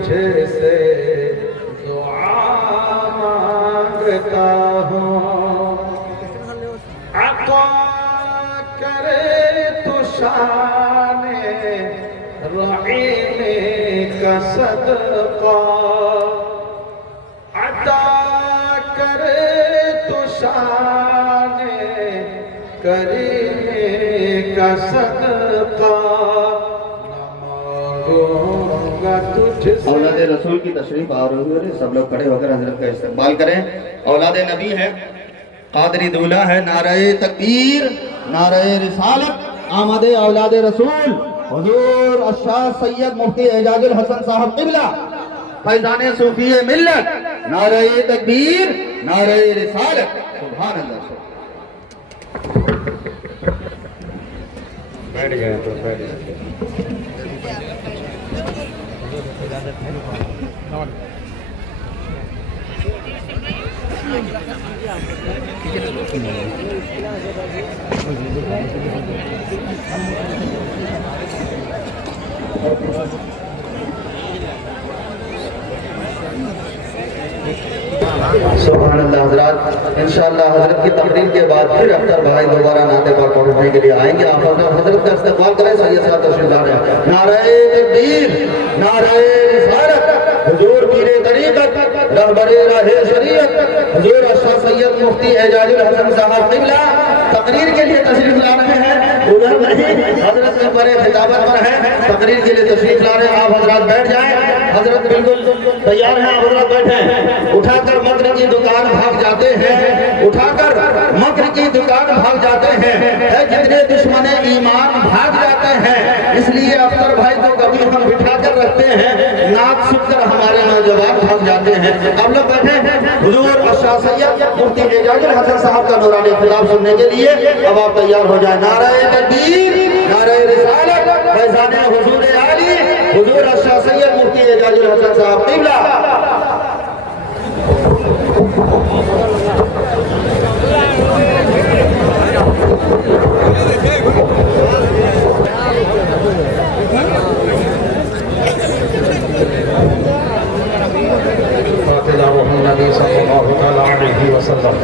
تجھے سے دعا مانگتا ہوں، عطا کرے تو شان رحیم کا صدقہ، عطا کرے تو شان کریم کا صدقہ، نہ مانگوں گا تجھ سے۔ اولاد رسول کی تشریف آ رہی ہے، سب لوگ کھڑے ہو کر حضرت کا استقبال کریں۔ اولاد نبی ہے، قادری دولہ ہے، نعرہ تکبیر، نعرہ رسالت، آمد اولاد رسول حضور الشاہ سید مفتی اعجاز الحسن صاحب قبلہ فیضان صوفی ملت، نعرہ تکبیر، نعرہ رسالت، سبحان اللہ۔ بیٹھ گئے تو بیٹھ گئے۔ سبحان اللہ حضرات، انشاءاللہ حضرت کی تقریر کے بعد پھر اختر بھائی دوبارہ نعت پاک پڑھنے کے لیے آئیں گے۔ آپ حضرت کا استقبال کریں، سید صاحب تشریف لا رہے ہیں۔ نعرہ تکبیر، نعرہ رسالت، حضور پیر طریقت، رہبر راہ شریعت، حضور الشاہ سید مفتی اعجاز الحسن صاحب قبلہ تقریر کے لیے تشریف لا رہے ہیں۔ ادھر نہیں، حضرت پر خطابت پر ہے، تقریر کے لیے تشریف لا رہے ہیں۔ آپ حضرات بیٹھ جائیں، حضرت بالکل تیار ہیں، آپ حضرات بیٹھیں۔ اٹھا کر مکر کی دکان بھاگ جاتے ہیں، اٹھا کر مکر کی دکان بھاگ جاتے ہیں، اے جتنے دشمن ایمان بھاگ جاتے ہیں۔ اس لیے اختر بھائی کو کبھی ہم بٹھا کر رکھتے ہیں، نعت سن کر ہمارے نوجوان بھاگ جاتے ہیں۔ آپ لوگ بیٹھے ہیں، حضور الشاہ سید مفتی اعجاز الحسن صاحب کا نورانی خطاب سننے کے لیے اب آپ تیار ہو جائیں۔ نعرہ تکبیر، نعرہ رسالت، فیضان حضور عالی، حضور الشاہ سید مفتی اعجاز الحسن صاحب قبلہ۔ نبی صلی اللہ علیہ وسلم۔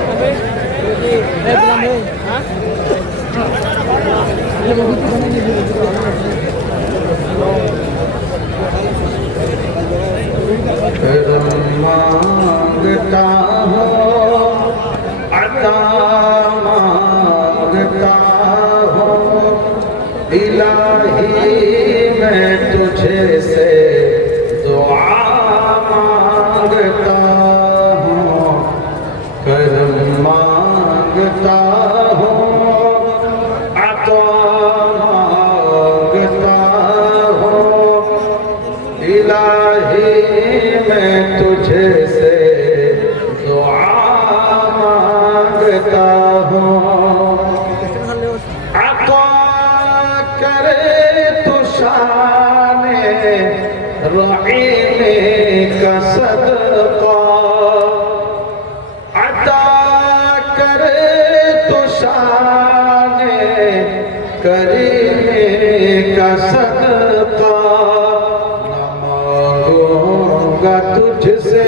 کرم مانگتا ہوں، عطا مانگتا ہوں، الہی میں تجھے سے دعا مانگتا ہوں، کرم مانگتا ہوں، عطا مانگتا ہوں، الہی میں تجھے سے دعا مانگتا ہوں، عطا کرے تو شان رحیم کا صدقہ، عطا کرے تو شان کریم کا صدقہ، نہ مانگوں گا تجھ سے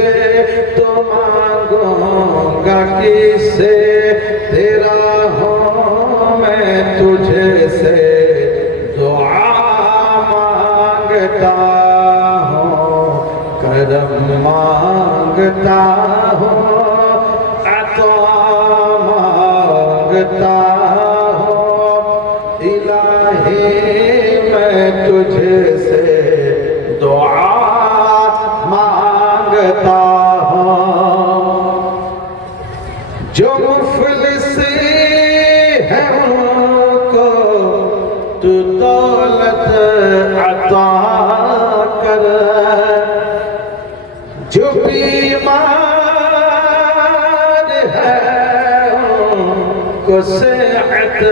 تو مانگوں گا کس سے، تیرا ہوں میں تجھ سے دعا مانگتا ہوں، کرم مانگتا ہوں، عطا مانگتا ہوں، الہی میں تجھ سے دعا مانگتا ہوں۔ جو مفلس ہے ان کو تو دولت عطا کر، جو بیمار ہے ان کو صحت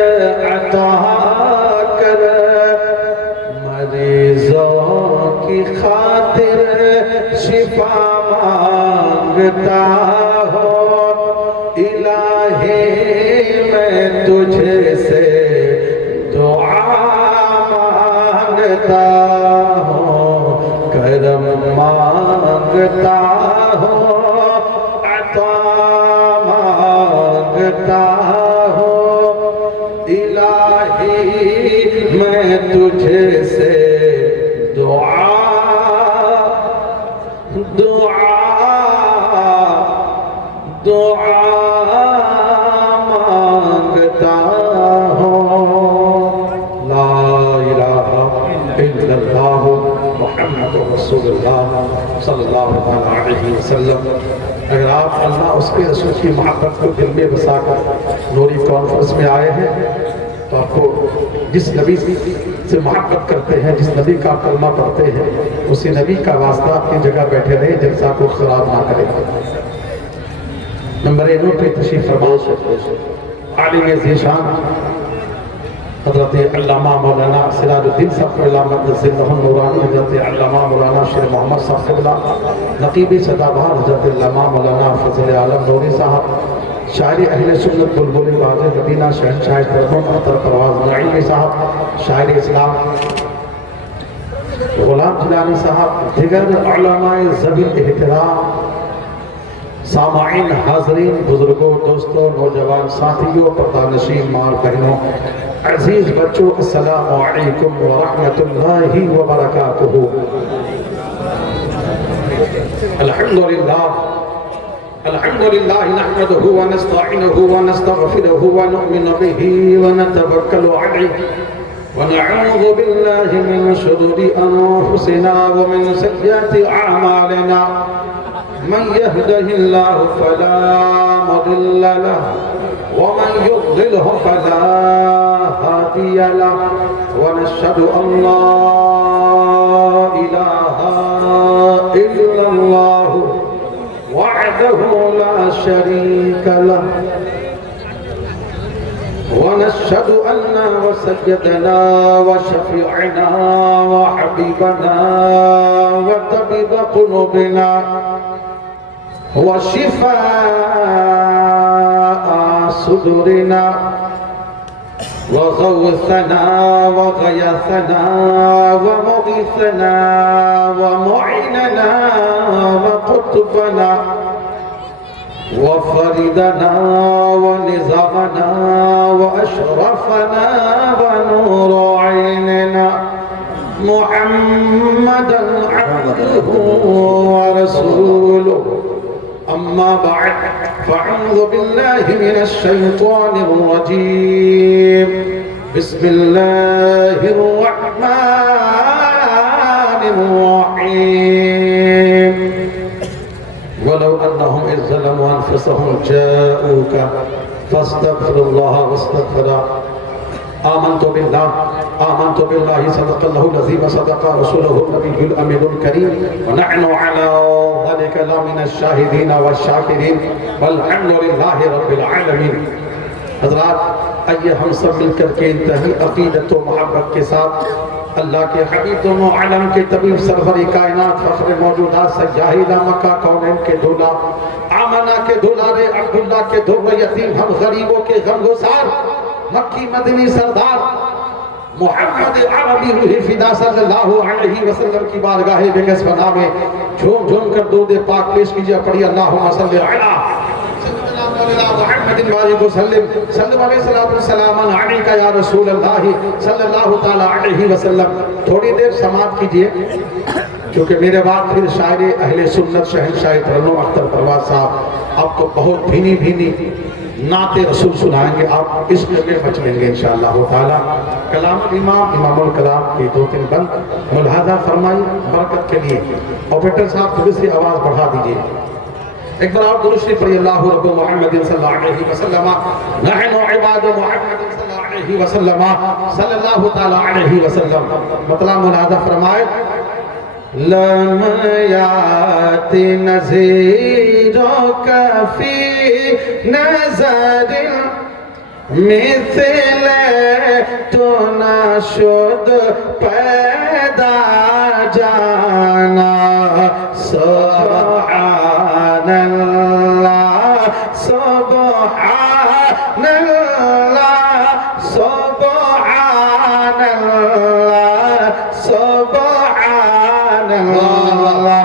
عطا کر، مریضوں کی خاطر شفا مانگتا ہوں، الہی میں تجھ سے دعا مانگتا ہوں، کرم مانگتا مانگتا ہوں عطا مانگتا ہوں الہی میں تجھے سے دعا مانگتا ہوں لا الہ الا اللہ محمد رسول اللہ صلی اللہ علیہ وسلم. اگر آپ اللہ اس کے رسول کی محبت کو دل میں بسا کر نوری کانفرنس میں آئے ہیں تو آپ کو جس نبی سے محبت کرتے ہیں، جس نبی کا کلمہ پڑھتے ہیں، اسی نبی کا واسطہ اپنی جگہ بیٹھے رہے، جلسہ کو خراب نہ کرے. نمبر 9 پہ تشریف فرما عالم ذیشان حضرت علامہ مولانا سراج الدین صاحب علامہ ذلہ النورانی، حضرت علامہ مولانا شیر محمد صاحب قبلہ، نقیب سدا بہار حضرت علامہ مولانا فضل عالم نوری صاحب، شاعر اہل سنت بلبل باز مدینہ شہنشاہ پرتون اختر پرواز نعیمی صاحب، شاعر اسلام غلام جیلانی صاحب، دیگر علماء ذوی احترام، سامعین، حاضرین، بزرگوں، دوستوں، نوجوان ساتھیوں، پردانشین، ماں بہنوں، عزیز بچوں، السلام علیکم ورحمۃ اللہ وبرکاتہ. الحمدللہ نحمده ونستعینه ونستغفره ونؤمن به ونتوکل علیہ ونعوذ باللہ من شرور انفسنا ومن سیئات اعمالنا من يهده الله فلا مضل له ومن يضلله فلا هادي له ونشهد أن لا إله إلا الله وحده لا شريك له ونشهد أن سيدنا وشفيعنا وحبيبنا وطبيب قلوبنا وشفاء صدورنا وغوثنا وغياثنا ومغيثنا ومعيننا وقطبنا وفريدنا ونظامنا وأشرفنا ونور عيننا محمدا عبده ورسوله. أما بعد فأعوذ بالله من الشيطان الرجيم. بسم الله الرحمن الرحيم. ولو أنهم إذ ظلموا أنفسهم جاءوك فاستغفروا الله واستغفرا آمنت بالله صدق الله العظيم وصدق رسوله النبي الأمين الكريم ونحن على ذلك لمن الشاهدين والشاكرين والحمد لله رب العالمين. حضرات آئیے ہم سب مل کر کے انتہائی عقیدت و محبت کے ساتھ اللہ کے حبیب دونوں عالم کے طبیب سرور کائنات فخر موجودات سجاہدہ مکہ کونین کے دولہ آمنہ کے دولارے عبداللہ کے در یتیم ہم غریبوں کے غمگسار مکی مدنی سردار محمد عربی روح فدا صلی اللہ علیہ وسلم کی بارگاہ بگس بنا میں جھوم جھوم کر درود پاک پیش کیجئے. پڑھی اللہم صلی علی محمد وآلہ وسلم صلی علیہ السلام علیکہ یا رسول اللہ صلی اللہ تعالی علیہ وسلم. تھوڑی دیر سماعت کیجئے کیونکہ میرے بعد پھر شاعر اہل سنت شہنشاہ ترنم اختر پرواز صاحب آپ کو بہت بھینی بھینی نعت رسول سنائیں گے. آپ اس میں بچ لیں گے انشاءاللہ تعالی. کلام امام الکلام کی 2-3 بند ملاحظہ فرمائی برکت کے لیے. آپریٹر صاحب تھوڑی سی آواز بڑھا دیجئے. ایک بار آپ درود شریف پڑھیے. اللہ رب محمد صلی اللہ علیہ وسلم نحن عباد محمد صلی اللہ علیہ وسلم صلی اللہ تعالی علیہ وسلم. مطلب ملاحظہ فرمائے لم یات نظیروں کا فی نظر مثل تو نہ شد پیدا جانا. سبحان اللہ سبحان اللہ سبحان اللہ سبحان اللہ.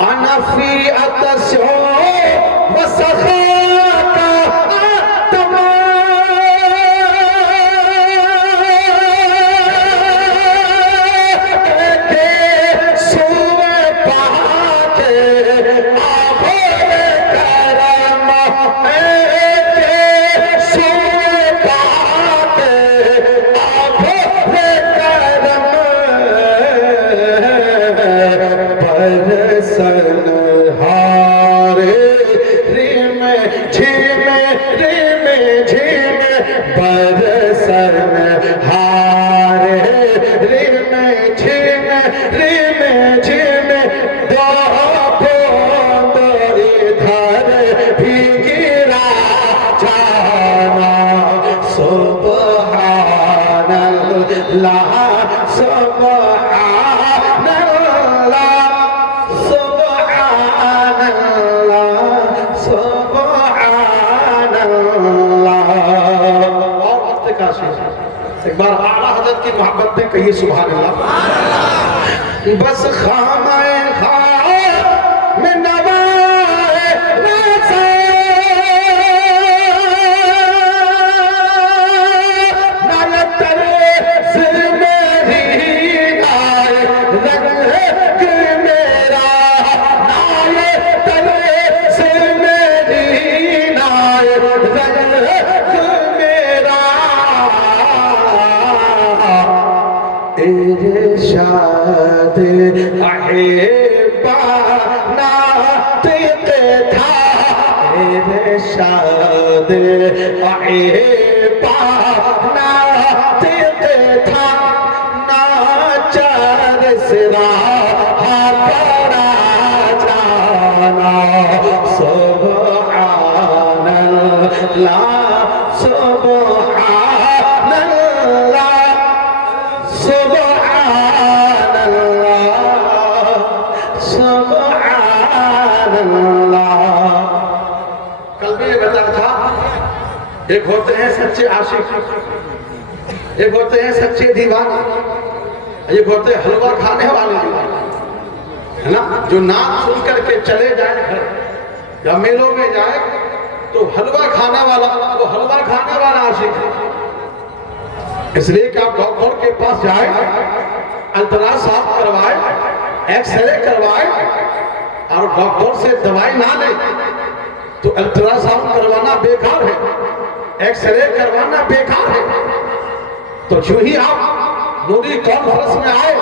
أنا في أتسع وسخاك تمام برسن ہارے رم جھم دو بوند ادھر بھی گرا جانا سبحان اللہ سبحان اللہ سبحان اللہ سبحان اللہ اور وقت کا شیخ ایک بار اعلیٰ حضرت کی محبت میں کہیے سبحان اللہ بس خامہ خواہ میں نوائے رسا نایت ذل میری نائے رنگ میرا نایت ذل میری نائے رنگ میرا ارشاد احبا ناطق تھا ارشاد احبا ناطق تھا ناچار سراہ پڑا جانا سبحان اللہ سبحان اللہ سبحان اللہ سبحان اللہ کل بھی یہ بتایا تھا ایک ہوتے ہیں سچے عاشق ایک ہوتے ہیں سچے دیوانے ایک ہوتے ہیں حلوہ کھانے والے دیوانے ہے نا جو نام سن کر کے چلے جائیں گھر یا میلوں میں جائے تو حلوہ کھانے والا وہ حلوہ کھانے والا عاشق ہے اس لیے کہ آپ ڈاکٹر کے پاس جائیں الٹرا ساؤنڈ کروائے ایکس رے کروائے اور ڈاکٹر سے دوائی نہ لیں تو الٹرا ساؤنڈ کروانا بیکار ہے ایکس رے کروانا بیکار ہے تو جو ہی آپ نوری کانفرنس میں آئے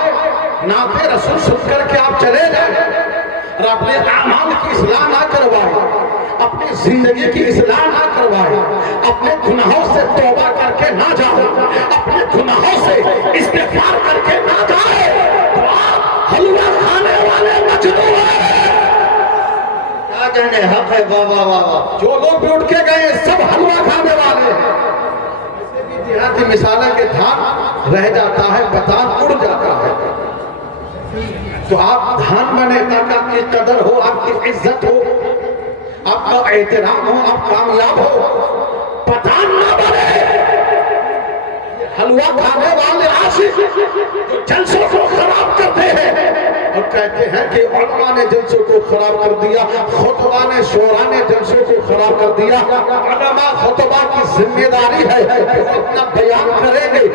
نعت رسول سن کر کے آپ چلے جائیں اور اپنے اعمال کی اصلاح نہ کروائے اپنی زندگی کی اصلاح نہ کروائے اپنے گناہوں سے توبہ کر کے نہ جائے اپنے گناہوں سے استغفار کر کے نہ جائے تو آپ حلوہ کھانے والے مجنون ہیں کیا کہنے حق ہے بابا بابا جو لوگ بھی اٹھ کے گئے سب حلوہ کھانے والے ہیں ایسے بھی دیہاتی مثالیں کہ دھان رہ جاتا ہے پتان اڑ جاتا ہے تو آپ دھان بنے تاکہ آپ کی قدر ہو آپ کی عزت ہو آپ کا احترام ہو آپ کامیاب ہو پتان نہ بنے حلوہ کھانے والے عاشق جو جلسوں کو خراب کرتے ہیں اور کہتے ہیں کہ علماء نے جلسوں کو خراب کر دیا خطبہ نے شورا نے جلسوں کو خراب کر دیا علماء خطبہ کی ذمہ داری ہے کہ وہ اپنا بیان کریں گے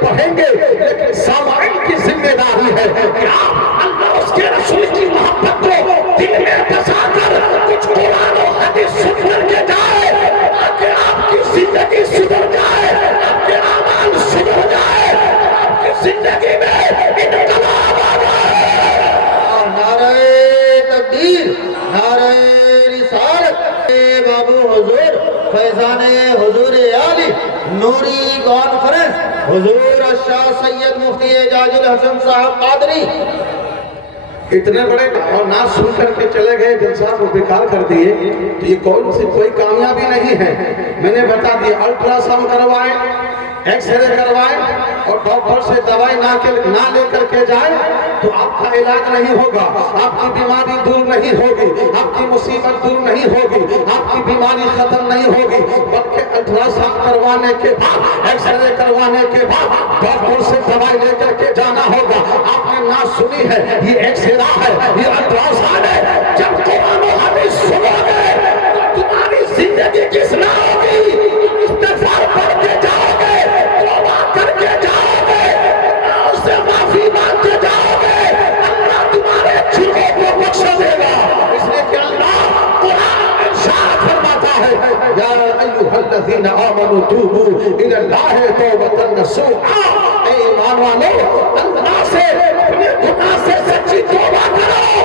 پڑھیں گے لیکن سامعین کی ذمہ داری ہے کہ آپ اللہ اس کے رسول کی محبت کو دل میں بسا کر کچھ قرآن و حدیث سن کر کے جائے تاکہ آپ کی زندگی سدھر جائے آپ کے اعمال سدھر جائے آپ کی زندگی میں انقلاب آ جائے نعرہ تکبیر نعرہ رسالت بابو حضور فیضان حضور عالی نوری کانفرنس حضور شاہ سید مفتی اعجاز الحسن صاحب قادری اتنے بڑے اور ناز سن کر کے چلے گئے جلسہ کو بیکار کر دیے تو یہ کوئی کامیابی نہیں ہے میں نے بتا دیا الٹرا ساؤنڈ کروائے ایکس رے کروائے اور ڈاکٹر سے دوائی نہ لے کر کے جائے تو آپ کا علاج نہیں ہوگا آپ کی بیماری دور نہیں ہوگی آپ کی مصیبت دور نہیں ہوگی آپ کی بیماری ختم نہیں ہوگی بلکہ الٹرا ساؤنڈ کروانے کے بعد ایکس رے کروانے کے بعد ڈاکٹر سے دوائی لے کر کے جانا ہوگا آپ نے نہ سنی ہے یہ ایکس رے ہے یہ الٹرا ساؤنڈ ہے جب قرآن و حدیث سنو گے تو تمہاری زندگی کی اصلاح ہوگی استغفار پڑھ کے جاؤ گے توبہ کر کے جاؤ گے گناہوں سے معافی مانگ کے جاؤ گے اللہ تمہارے جرموں کو بخش دے گا اس لیے کہ اللہ قرآن میں ارشاد فرماتا ہے یا ایھا الذین آمنوا توبوا الی اللہ توبۃ نصوحا اے ایمان والو اللہ سے اپنے گناہ سے سچی توبہ کرو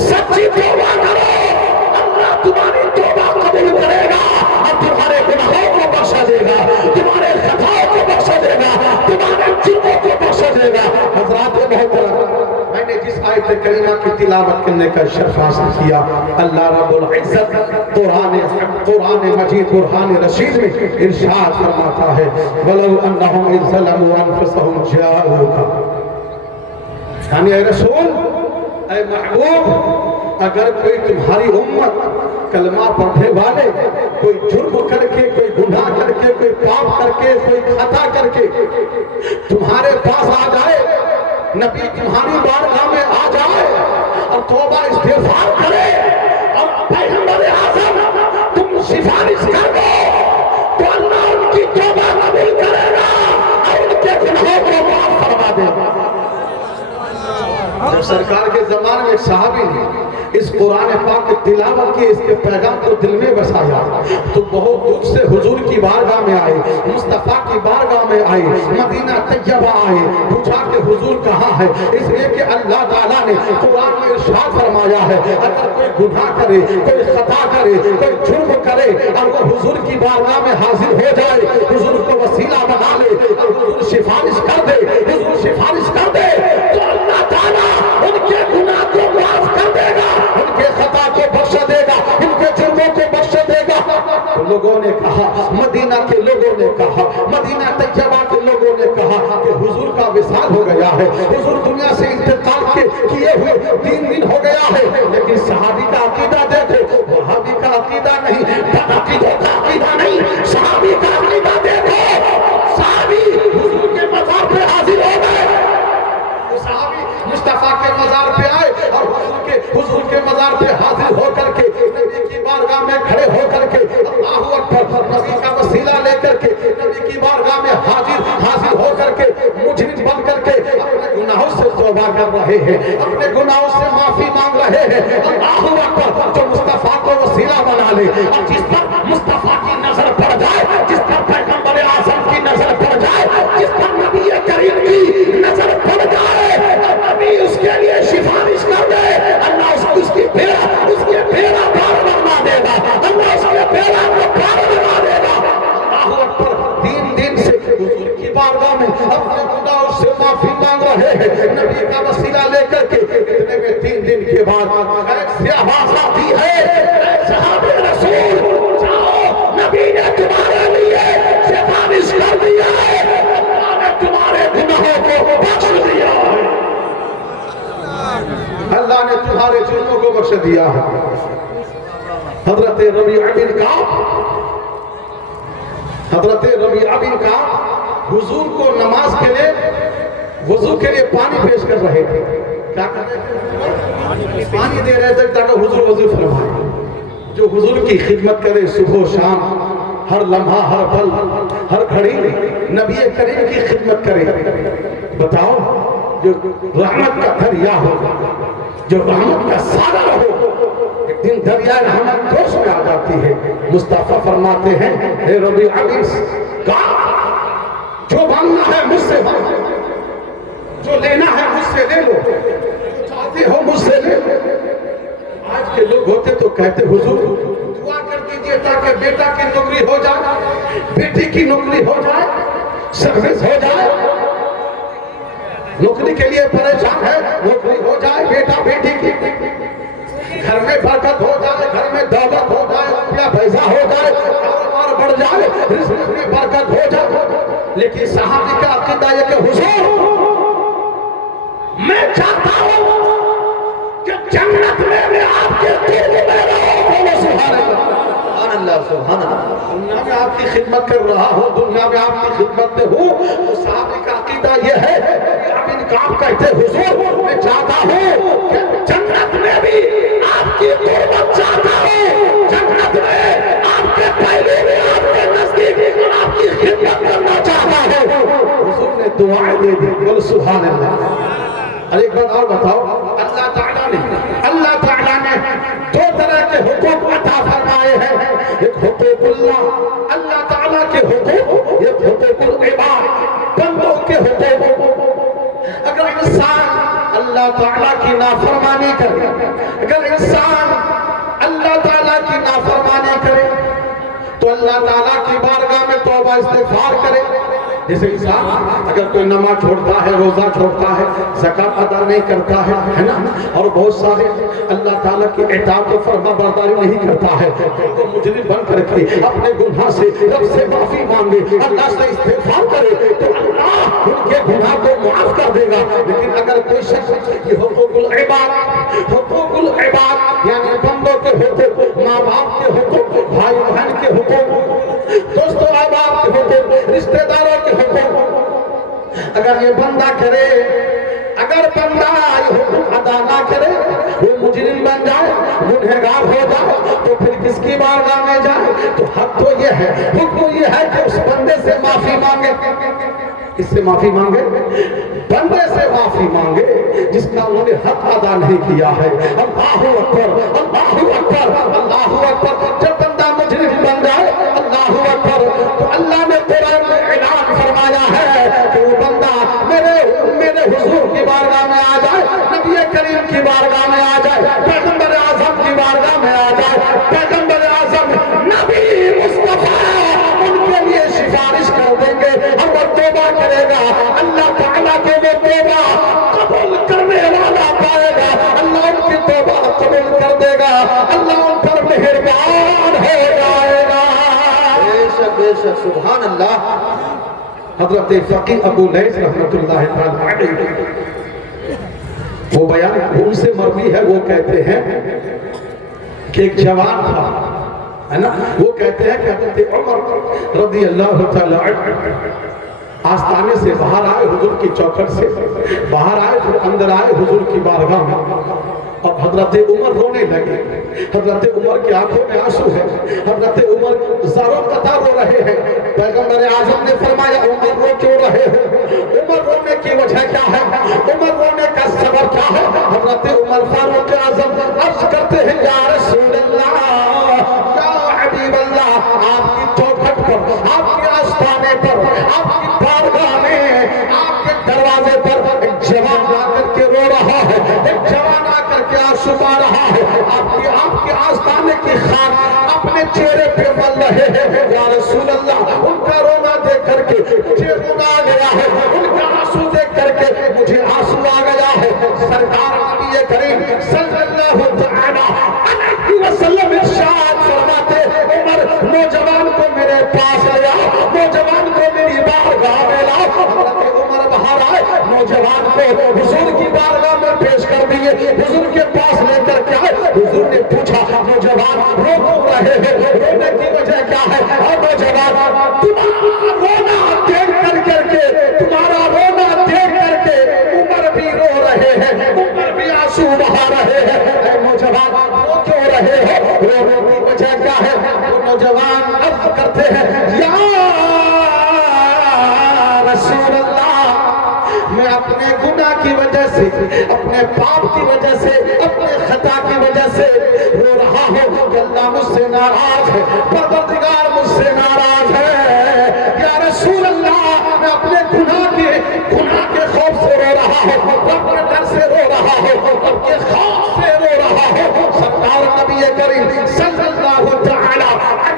سچی توبہ کرو اللہ تمہاری توبہ قبول کرے گا اور تمہارے گناہوں کو کریمہ کی تلاوت کرنے کا شرف حاصل کیا. اللہ رب العزت قرآن مجید قرآن رشید میں ارشاد فرماتا ہے وَلَوْ أَنَّهُمْ إِذْ ظَلَمُوا أَنفُسَهُمْ جَاءُوكَ. یعنی اے رسول، اے محبوب، اگر کوئی تمہاری امت کلمہ پڑھنے والے کوئی جرم کر کے، کوئی گناہ کر کے، کوئی پاپ کر کے، کوئی خطا کر کے تمہارے پاس آ جائے، نبی تمہاری بارگاہ میں آ جائے اور توبہ استغفار کرے اور پیغمبر اعظم تم سفارش کر دو تو اللہ ان کی توبہ قبول کرے گا اور ان کے گناہوں کو معاف فرما دے گا. جب سرکار کے زمانے میں ایک صحابی نے اس قرآن پاک کی تلاوت کی، اس کے پیغام کو دل میں بسایا تو بہت دکھ سے حضور کی بارگاہ میں آئے، مصطفیٰ کی بارگاہ میں آئے، مدینہ طیبہ آئے، پوچھا کہ حضور کہاں ہے؟ اس لیے کہ اللہ تعالیٰ نے قرآن میں ارشاد فرمایا ہے اگر کوئی گناہ کرے، کوئی خطا کرے، کوئی جرم کرے اور وہ حضور کی بارگاہ میں حاضر ہو جائے، حضور کو وسیلہ بنا لے اور حضور سفارش کر دے، حضور سفارش کر دے تو اللہ تعالیٰ ان کے گناہ کو معاف کر دے گا، ان کے خطا کو بخش دے گا، ان کے جرموں کو بخش دے گا. تو لوگوں نے کہا، مدینہ کے لوگوں نے کہا، مدینہ طیبہ کے لوگوں نے کہا کہ حضور کا وصال ہو گیا ہے، حضور دنیا سے انتقال کیے ہوئے 3 دن ہو گیا ہے. لیکن صحابی کا عقیدہ دیکھو، وہابی کا عقیدہ نہیں، بدعقیدوں کا عقیدہ نہیں، صحابی کا عقیدہ دیکھو. صحابی حضور کے مزار پہ حاضر ہو گئے، صحابی مصطفیٰ کے مزار پہ آئے اور حضور کے مزار پہ حاضر ہو کر کے نبی کی بارگاہ میں کھڑے ہو کر کے اللہ اکبر، نبی کا وسیلہ لے کر کے نبی کی بارگاہ میں حاضر ہو کر کے مجرم بن کر کے اپنے گناہوں سے توبہ کر رہے ہیں، اپنے گناہوں سے معافی مانگ رہے ہیں. اللہ اکبر. جو مصطفیٰ کو وسیلہ بنا لے اور جس پر مصطفیٰ کی نظر پڑ جائے، جس پر پیغمبر اعظم کی نظر پڑ جائے، جس پر نبی کریم کی نظر پڑ جائے، نبی اس کے لیے سفارش کر دے، اللہ اس کے بیڑا پار بنا دے گا، اللہ اس کے بیڑا کو پار بنا دے گا. اللہ اکبر. 3 دن سے حضور کی بارگاہ میں اپنے گناہوں سے معافی مانگ رہے ہیں، نبی کا وسیلہ لے کر کے. اتنے میں 3 دن کے بعد ایک سیاہ آواز آتی ہے، اے صحابہ رسول جاؤ، نبی نے تمہارے لیے سفارش کر دیا ہے، اللہ نے تمہارے گناہوں کو بخش دیا ہے، اللہ نے تمہارے جرموں کو بخش دیا ہے. حضرت ربیعہ بن کعب حضور کو نماز کے لیے وضو کے لیے پانی پیش کر رہے تھے. کیا کر رہے تھے؟ پانی دے رہے تھے تاکہ حضور وضو فرمائے. جو حضور کی خدمت کرے صبح و شام، ہر لمحہ، ہر پل، ہر گھڑی نبی کریم کی خدمت کرے. بتاؤ، جو رحمت کا دریا ہو، جو رحمت کا ساگر ہو، ایک دن دریائے رحمت جوش میں آ جاتی ہے. مصطفیٰ فرماتے ہیں اے ربیعہ جو مانگنا ہے مجھ سے مانگو، جو لینا ہے مجھ سے لے لو، چاہتے ہو مجھ سے لے لو. آج کے لوگ ہوتے تو کہتے حضور دعا کر دیجئے تاکہ بیٹا کی نوکری ہو جائے، بیٹی کی نوکری ہو جائے، سروس ہو جائے. نوکری کے لیے پریشان ہے، نوکری ہو جائے، بیٹا بیٹی کی گھر میں برکت ہو جائے، گھر میں دولت ہو جائے، روپیہ پیسہ ہو جائے، کاروبار بڑھ جائے، رزق میں برکت ہو جائے. لیکن صحابی کا عقیدہ یہ کہ حضور میں چاہتا ہوں کہ جنت میں آپ کے قرب میں رہو. بولو سبحان اللہ، سبحان اللہ. دنیا میں آپ کی خدمت کر رہا ہوں، دنیا میں آپ کی خدمت میں ہوں. تو صحابی کا عقیدہ یہ ہے، ابن کعب کہتے حضور میں چاہتا ہوں کہ جنت میں بھی آپ کی قربت چاہتا ہوں، جنت میں آپ کے پہلے میں آپ کے نزدیک اور آپ کی خدمت کرنا چاہتا ہوں. حضور نے دعائیں دے دی. بولو سبحان اللہ. اور ایک بات اور بتاؤ، اللہ تعالیٰ نے 2 طرح کے حقوق عطا فرمائے ہیں. ایک حقوق اللہ تعالیٰ کے حقوق، ایک حقوق العباد بندوں کے حقوق. اگر انسان اللہ تعالیٰ کی نافرمانی کرے، اگر انسان اللہ تعالیٰ کی نافرمانی کرے تو اللہ تعالیٰ کی بارگاہ میں توبہ استغفار کرے، جیسے انسان اگر کوئی نماز چھوڑتا ہے، روزہ چھوڑتا ہے، زکات ادا نہیں کرتا ہے نا، اور بہت سارے اللہ تعالیٰ کی اطاعت و فرما برداری نہیں کرتا ہے، تو مجرم بن کر کے اپنے گناہ سے رب سے معافی مانگے، اللہ سے استغفار کرے تو اللہ ان کے گناہ کو معاف کر دے گا۔ لیکن اگر کوئی شخص یہ حقوق العباد یعنی بندوں کے حقوق، ماں باپ کے حقوق، بھائی بہن کے حقوق، دوستوں احباب کے حقوق، رشتہ داروں کے حقوق اگر یہ بندہ کرے، اگر بندہ یہ حقوق ادا نہ کرے، وہ مجرم بن جائے، گنہگار ہو جائے، تو پھر کس کی بارگاہ میں جائے؟ تو حق تو یہ ہے، حکم یہ ہے کہ اس بندے سے معافی مانگے۔ کس سے معافی مانگے؟ بندے سے معافی مانگے جس کا انہوں نے حق ادا نہیں کیا ہے۔ اللہ اکبر، اللہ اکبر، اللہ اکبر۔ جب بندہ مجرم بن جائے، اللہ اکبر، تو اللہ نے قرآن میں اعلان فرمایا ہے کہ وہ بندہ میرے حضور کی بارگاہ میں آ جائے، نبی کریم کی بارگاہ میں آ جائے، پیغمبر اعظم کی بارگاہ میں آ جائے، پیغمبر اعظم نبی مصطفیٰ ان کے لیے سفارش کر دیں گے، اور وہ توبہ کرے گا، اللہ تعالیٰ کو وہ توبہ قبول کرنے والا پائے گا، اللہ ان کی توبہ قبول کر دے گا، اللہ ان پر مہربان ہو جائے گا۔ بے شک سبحان اللہ۔ حضرت فقی ابو لیث رحمت اللہ تعالیٰ علیہ وہ بیان ان سے مروی ہے، وہ کہتے ہیں کہ ایک جوان تھا ہے نا، وہ کہتے ہیں کہ حضرت عمر رضی اللہ تعالیٰ عنہ آستانے سے باہر آئے، حضور کی چوکھٹ سے باہر آئے، پھر اندر آئے حضور کی بارگاہ میں، اب حضرت عمر رونے لگے، حضرت عمر کی آنکھوں میں آنسو ہے، حضرت عمر زاروں قطع رو رہے ہیں۔ پیغمبر اعظم نے فرمایا عمر رو کیوں رہے ہو؟ عمر رونے کی وجہ کیا ہے؟ عمر رونے کا سبب کیا ہے؟ حضرت عمر فاروق اعظم عرض کرتے ہیں یا رسول اللہ، یا حبیب اللہ، آپ کی چوکھٹ پر، آپ کے آستانے پر، آپ کی بارگاہ میں، آپ کے دروازے پر ایک جوان آ کر کے رو رہا ہے، ایک جوان آ کر کے آنسو آ رہا ہے، آپ کے آستانے کی خاک اپنے چہرے پہ مل رہے ہیں۔ یا رسول اللہ، ان کا رونا دیکھ کر کے مجھے رونا آ گیا ہے، ان کا آنسو دیکھ کر کے مجھے آنسو آ گیا ہے۔ سرکار نبی کریم صلی اللہ تعالی علیہ وسلم ارشاد فرماتے عمر نوجوان کو میرے پاس لے آؤ، نوجوان کو میری بارگاہ میں لاؤ۔ حضرت عمر باہر آئے، نوجوان کو حضور کی بارگاہ میں پیش کر دیے، حضور کے پاس لے کر کے آئے۔ حضور نے پوچھا نوجوان رو کیوں رہے ہیں، رونے کی وجہ کیا ہے؟ اور نوجوان تمہارا رونا دیکھ کر کے، تمہارا رونا دیکھ کر کے عمر بھی رو رہے ہیں، عمر بھی آنسو بہا رہے ہیں۔ اے نوجوان رو کیوں رہے ہو؟ رونے کی وجہ کیا ہے؟ وہ نوجوان عرض کرتے ہیں یا رسول اللہ، میں اپنے گناہ کی وجہ سے، اپنے پاپ کی وجہ سے، اپنے خطا کی وجہ سے رو رہا ہوں کہ اللہ مجھ سے ناراض ہے، پروردگار مجھ سے ناراض ہے۔ یا رسول اللہ، میں اپنے گناہ کے خوف سے رو رہا ہوں، اپنے ڈر سے رو رہا ہوں، اپنے خوف سے رو رہا ہوں۔ سرکار نبی کریم صلی اللہ تعالی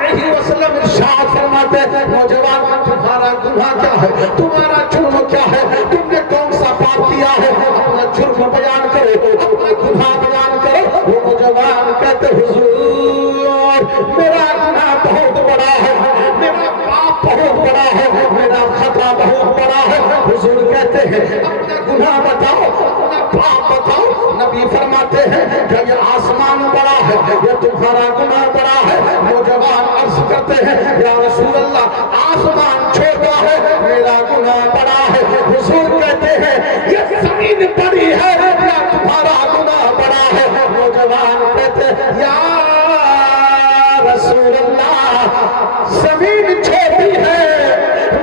علیہ وسلم ارشاد فرماتے ہیں نوجوان تمہارا گناہ کیا ہے، تمہارا جرم کیا ہے، تم نے کون سا پاپ کیا ہے؟ اپنا جرم بیان کرو، اپنا گناہ بیان کرو۔ وہ نوجوان کہتے حضور میرا گناہ بہت بڑا ہے، میرا پاپ بہت بڑا ہے، میرا خطا بہت بڑا ہے۔ حضور کہتے ہیں اپنا گناہ بتاؤ، اپنا پاپ بتاؤ۔ نبی فرماتے ہیں کہ یہ آسمان بڑا ہے، یہ تمہارا گناہ بڑا ہے۔ نوجوان عرض کرتے ہیں یا رسول اللہ، آسمان چھوٹا ہے، میرا گناہ بڑا ہے۔ حضور کہتے ہیں یہ زمین بڑی ہے یا تمہارا گناہ بڑا ہے؟ نوجوان کہتے ہیں یا رسول اللہ، زمین چھوٹی ہے،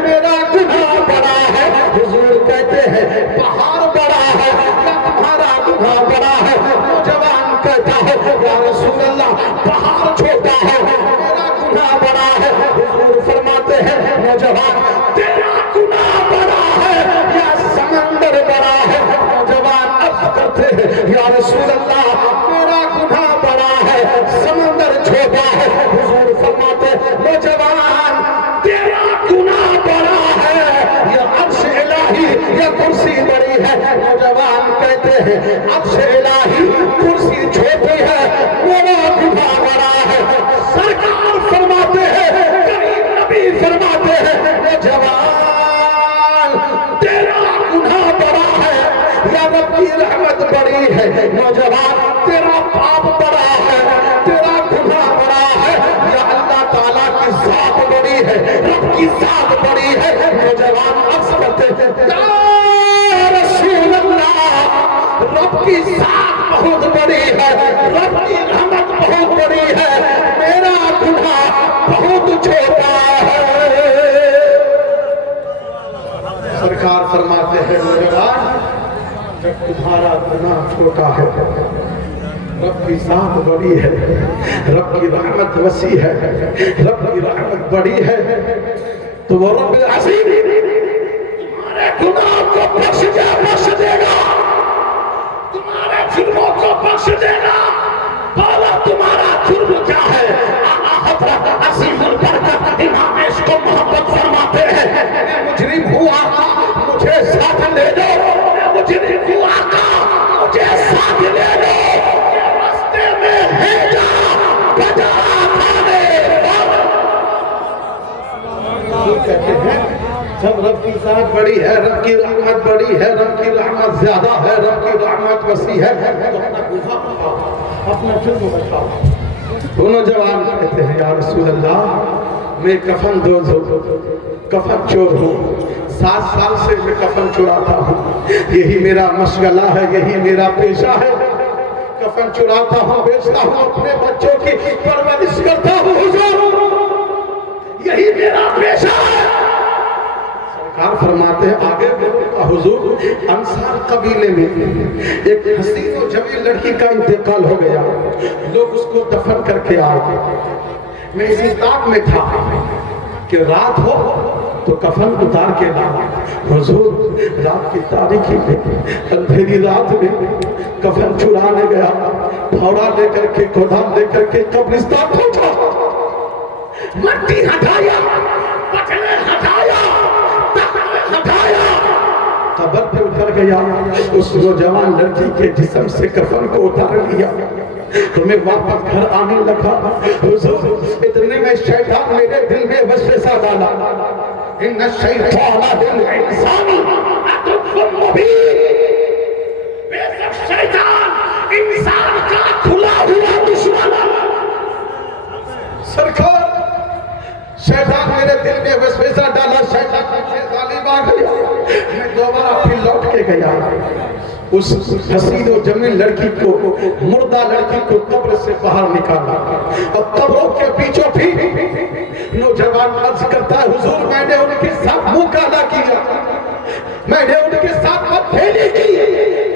میرا گناہ بڑا ہے۔ حضور کہتے ہیں پہاڑ بڑا ہے یا تمہارا گناہ بڑا ہے؟ نوجوان کہتا ہے یا رسول اللہ، پہاڑ چھوٹا ہے، میرا گناہ بڑا ہے۔ حضور فرماتے ہیں نوجوان تیرا گناہ بڑا ہے یا سمندر بڑا ہے؟ نوجوان عرض کرتے ہیں یا رسول اللہ، میرا گناہ بڑا ہے، سمندر چھوٹا ہے۔ حضور فرماتے ہیں نوجوان تیرا گناہ بڑا ہے ہے. نوجوان کہتے ہیں عرش الہی کرسی چھوٹی ہے, میرا گناہ بڑا ہے. سرکار فرماتے ہیں, کریم نبی فرماتے ہیں, نوجوان تیرا گناہ بڑا ہے یا رب کی رحمت بڑی ہے. نوجوان تیرا پاپ بڑا ہے, تیرا گناہ بڑا ہے یا اللہ تعالیٰ کی ذات بڑی ہے, رب کی ذات بڑی ہے. نوجوان عرض کرتے ہیں یا رسول اللہ, رب کی ذات بہت بڑی ہے, رب کی رحمت بہت بڑی ہے, میرا گناہ بہت چھوٹا ہے. سرکار فرماتے ہیں نوجوان جب تمہارا گناہ چھوٹا ہے, رب کی ذات بڑی ہے, رب کی رحمت وسیع ہے, رب کی رحمت بڑی ہے, تو وہ رب العظیم تمہارے گناہ کو بخش دے گا, تمہارے جرموں کو بخش دے گا. بولا تمہارا جرم کیا ہے؟ آقا حضرت عظیم البرکت امام عشق کو محبت فرماتے ہیں, میں مجرم ہوں آقا, مجھے ساتھ لے لو. میں مجرم ہوں آقا, مجھے ساتھ لے لو. راستے میں ہے جا بجا کھانے کہتے ہیں جب رب کی ذات بڑی ہے, رب کی رحمت بڑی ہے, رب کی رحمت زیادہ ہے, رب کی رحمت وسیع ہے, تو اپنا گناہ بتاؤ, اپنا جرم بتاؤ. دونوں جوان کہتے ہیں یا رسول اللہ میں کفن دوز ہوں, کفن چور ہوں, 7 سال سے میں کفن چراتا ہوں, یہی میرا مشغلہ ہے, یہی میرا پیشہ ہے. کفن چراتا ہوں, بیچتا ہوں, اپنے بچوں کی پرورش کرتا ہوں, حضور یہی میرا پیشہ ہے. سرکار فرماتے ہیں آگے بولتا حضور انصار قبیلے میں ایک حسین و جمیل لڑکی کا انتقال ہو گیا, لوگ اس کو دفن کر کے آئے. میں اسی طاق میں تھا کہ رات ہو تو کفن اتار کے لانا. حضور رات کی تاریکی میں, اندھیری رات میں کفن چرانے گیا, پھاوڑا لے کر کے, گودام لے کر کے قبرستان پہنچا, مٹی ہٹایا, پٹھنے ہٹایا, ہٹایا, قبر پہ اتر گیا. اس نوجوان لڑکی کے جسم سے کفن کو اتار لیا تو میں واپس گھر آنے لگا. حضور اتنے میں شیطان میرے دل میں وسوسہ ڈالا, ان الشیطان للانسان عدو مبین, بے شک شیطان انسان کا کھلا ہوا دشمن ہے. سرکار شیطان میرے دل میں وسوسہ ڈالا, شیطان مجھے ظالم آ گیا. میں دوبارہ پھر لوٹ کے گیا, اس حسین و جمیل لڑکی کو, مردہ لڑکی کو قبر سے باہر نکالا, اور قبروں کے پیچھوں بھی نوجوان عرض کرتا ہے حضور میں نے ان کے ساتھ منہ کالا کیا, میں نے ان کے ساتھ مت پھیلی کی.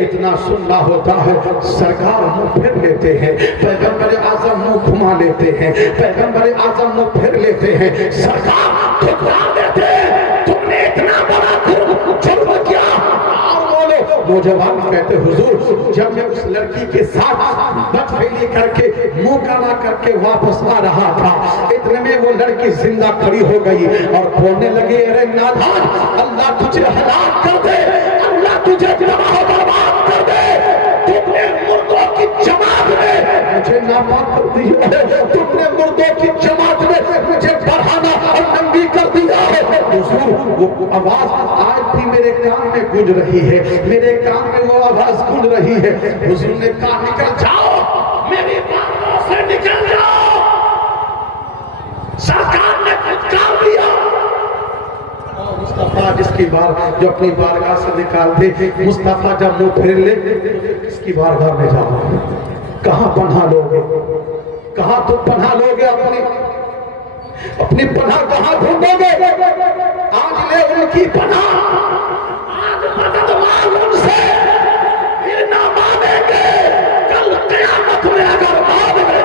اتنا سننا ہوتا ہے, سرکار منہ پھر لیتے ہیں, پیغمبر اعظم منہ گھما لیتے ہیں, پیغمبر اعظم منہ پھر لیتے ہیں, سرکار ٹھکرا دیتے ہیں, تم نے اتنا بڑا جرم کیا. نوجوان کہتے حضور جب میں اس لڑکی کے ساتھ بد پھیلی کر کے, منہ کالا کر کے واپس آ رہا تھا, اتنے میں وہ لڑکی زندہ کھڑی ہو گئی اور بولنے لگی ارے نادان, اللہ تجھے ہلاک کر دے, اللہ تجھے تباہ و برباد کر دے, تم نے مردوں کی جماعت میں مجھے ناپاک کر دیا ہے, تم نے مردوں کی جماعت میں مجھے برہنہ اور ننگی کر دیا ہے. حضور وہ آواز آج بھی میرے کان میں گونج رہی ہے, میرے کان میں وہ آواز گونج رہی ہے. حضور نے کہا نکل جاؤ, میری باتوں سے نکل جاؤ. سرکار نے پھٹکار دیا. مصطفیٰ جس کی بار جو اپنی بارگاہ سے نکال دے, مصطفیٰ جب منہ پھیر لے کس کی بارگاہ میں جاؤ, کہاں پناہ لوگے, کہاں تم پناہ لوگے, اپنی پناہ کہاں ڈھونڈو گے. آج لے ان کی پناہ, آج مدد مانگ ان سے, یہ نہ مانیں گے کل قیامت میں اگر مان گئے.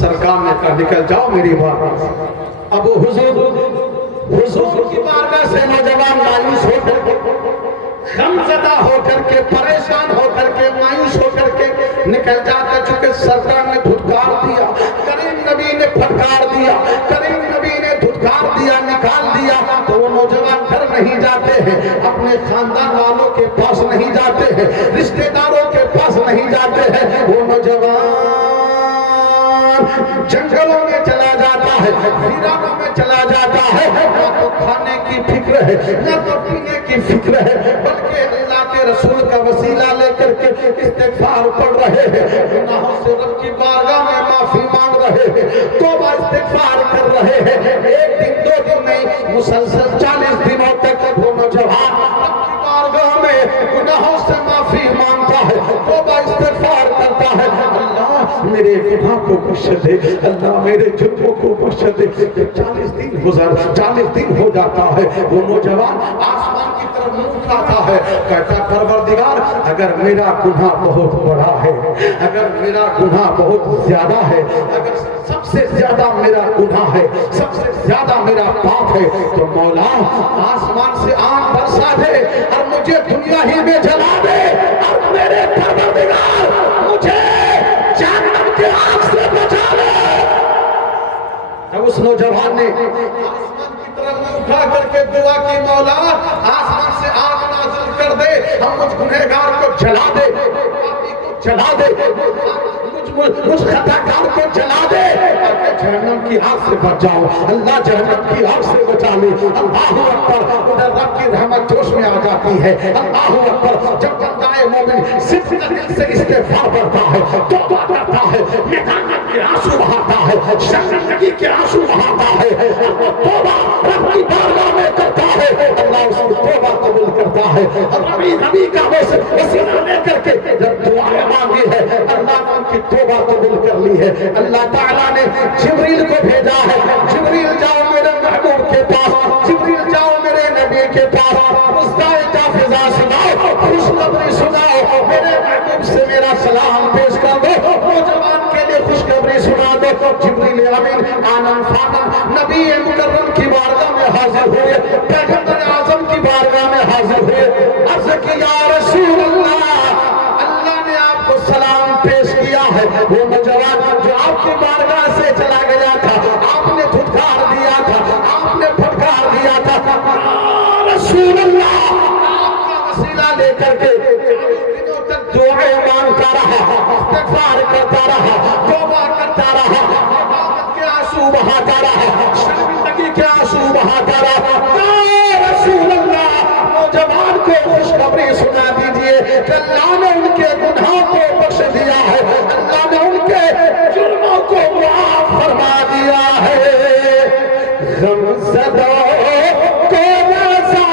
سرکار نے کہا نکل جاؤ میری بارگاہ سے. اب حضور کی بارگاہ سے نوجوان مایوس ہو کر کے, غمزدہ ہو کر کے, پریشان ہو کر کے, مایوس ہو کر کے نکل جاتا, چونکہ سرکار نے دھتکار دیا, کریم نبی نے پھٹکار دیا, کریم نبی نے دھتکار دیا, نکال دیا, تو وہ نوجوان گھر نہیں جاتے ہیں, اپنے اپنے خاندان والوں کے پاس نہیں جاتے ہیں، رشتہ داروں کے پاس نہیں جاتے ہیں، وہ نوجوان جنگلوں میں چلا جاتا ہے، ویرانوں میں چلا جاتا ہے، نہ تو کھانے کی فکر ہے نہ تو پینے کی فکر ہے، بلکہ اللہ کے رسول کا وسیلہ لے کر کے استغفار پڑھ رہے ہیں، گناہوں سے رب کی بارگاہ میں معافی مانگ رہے ہیں، توبہ استغفار کر رہے ہیں، ایک دن دو دن نہیں، مسلسل 40 دنوں تک وہ نوجوان رب کی بارگاہ میں گناہوں سے معافی مانگتا ہے، توبہ استغفار کرتا ہے، اللہ میرے گناہ کو بخش دے، اللہ میرے جرموں کو بخش دے۔ 40 دن ہو جاتا ہے، وہ نوجوان آسمان کی طرف منہ اٹھاتا ہے، کہتا پروردگار اگر میرا گناہ بہت بڑا ہے، اگر میرا گناہ بہت زیادہ ہے، اگر سب سے زیادہ میرا گناہ ہے، سب سے زیادہ میرا پاپ ہے، تو مولا آسمان سے آگ برسا دے اور مجھے دنیا ہی میں جلا دے، اور میرے پروردگار مجھے جہنم کے آگ سے بچا لے۔ اب اس نوجوان نے آسمان کی طرف منہ اٹھا کر کے دعا کی، مولا آسمان سے آگ نازل کر دے، ہم مجھ گنہگار کو جلا دے، پاپی کو جلا دے، مجھ خطاکار کو جلا دے، اور میں جہنم کی آگ سے بچ جاؤں۔ اللہ جہنم کی آگ سے بچا لے۔ اللہ اکبر، ادھر رب کی رحمت جوش میں آ جاتی ہے۔ اللہ اکبر، جب بندہ مومن صرف دل سے استغفار کرتا ہے، توبہ کرتا ہے، ندامت کے آنسو بہاتا ہے، شرمندگی کے آنسو بہاتا ہے، توبہ رب کی بارگاہ میں کرتا ہے، اللہ اس کی توبہ قبول کرتا ہے۔ اور نبی کا وسیلہ لے کر کے جب دعائیں مانگی ہے، اللہ نے ان کی توبہ قبول کر لی ہے۔ اللہ تعالیٰ نے جبریل کو بھیجا ہے، جبریل جاؤ میرے محبوب کے پاس، جبریل جاؤ میرے نبی کے پاس، مصداق تحفظہ سناؤ، خوشخبری سناؤ، میرے محبوب سے میرا سلام پیش کر دو، نوجوان کے لیے خوشخبری سنا دو۔ جبریل امین آنن فانن نبی مکرم کی بارگاہ میں حاضر ہوئے، پیغمبر اعظم کی بارگاہ میں حاضر ہوئے، عرض کی یا رسول اللہ، اللہ نے آپ کو سلام پیش کیا ہے۔ وہ نوجوان جو آپ کی بارگاہ سے چلا گیا تھا، آپ نے دھتکار دیا تھا، آپ نے پھٹکار دیا تھا، یا رسول اللہ، آپ کا وسیلہ لے کر کے 40 دنوں تک دعائیں مانگتا رہا، استغفار کرتا رہا، توبہ کرتا رہا، ندامت کے آنسو بہاتا رہا، شرمندگی کے آنسو بہاتا رہا۔ یا رسول اللہ، نوجوان کو خوشخبری سنا دیجئے کہ اللہ نے ان کے گناہ کو بخش دیا ہے، اللہ نے ان کے جرموں کو معاف فرما دیا ہے۔ غم زدوں کو رضا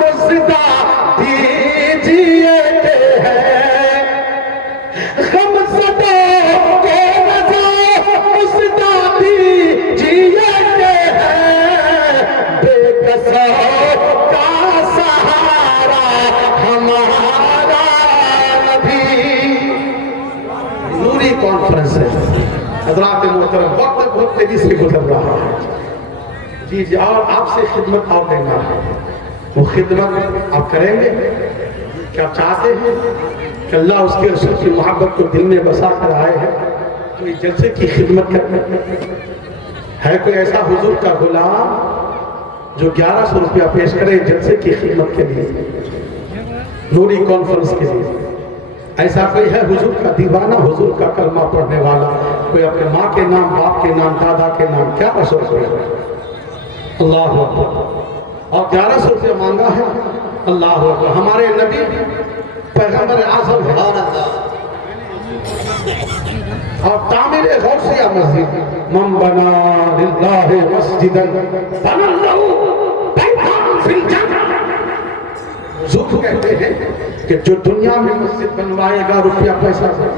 مزدہ دیجئے کہ ہے، غم زدوں کو رضا مزدہ دیجئے کہ ہے، بے کسوں کا سہارا ہمارا نبی۔ نوری کانفرنس ہے حضرات محترم، وقت بہت تیزی سے گزر رہا ہے۔ جی اور آپ سے خدمت اور دینا ہے، وہ خدمت آپ کریں گے کیا چاہتے ہیں کہ اللہ اس کے رسول کی محبت کو دل میں بسا کر آئے ہیں تو اس جلسے کی خدمت کرنا ہے؟ کوئی ایسا حضور کا غلام جو 1100 روپیہ پیش کرے جلسے کی خدمت کے لیے، نوری کانفرنس کے لیے؟ ایسا کوئی ہے حضور کا دیوانہ، حضور کا کلمہ پڑھنے والا، کوئی اپنے ماں کے نام، باپ کے نام، دادا کے نام 1100 روپیہ؟ اللہ اکبر، اور 1100 روپیہ مانگا ہے۔ اللہ اکبر، ہمارے نبی پیغمبر اعظم ہے، اور تعمیر غوثیہ مسجد، من بنا للہ مسجدا بنا لہ بیتا فی الجنہ۔ حضور کہتے ہیں کہ جو دنیا میں مسجد بنوائے گا روپیہ پیسہ سے۔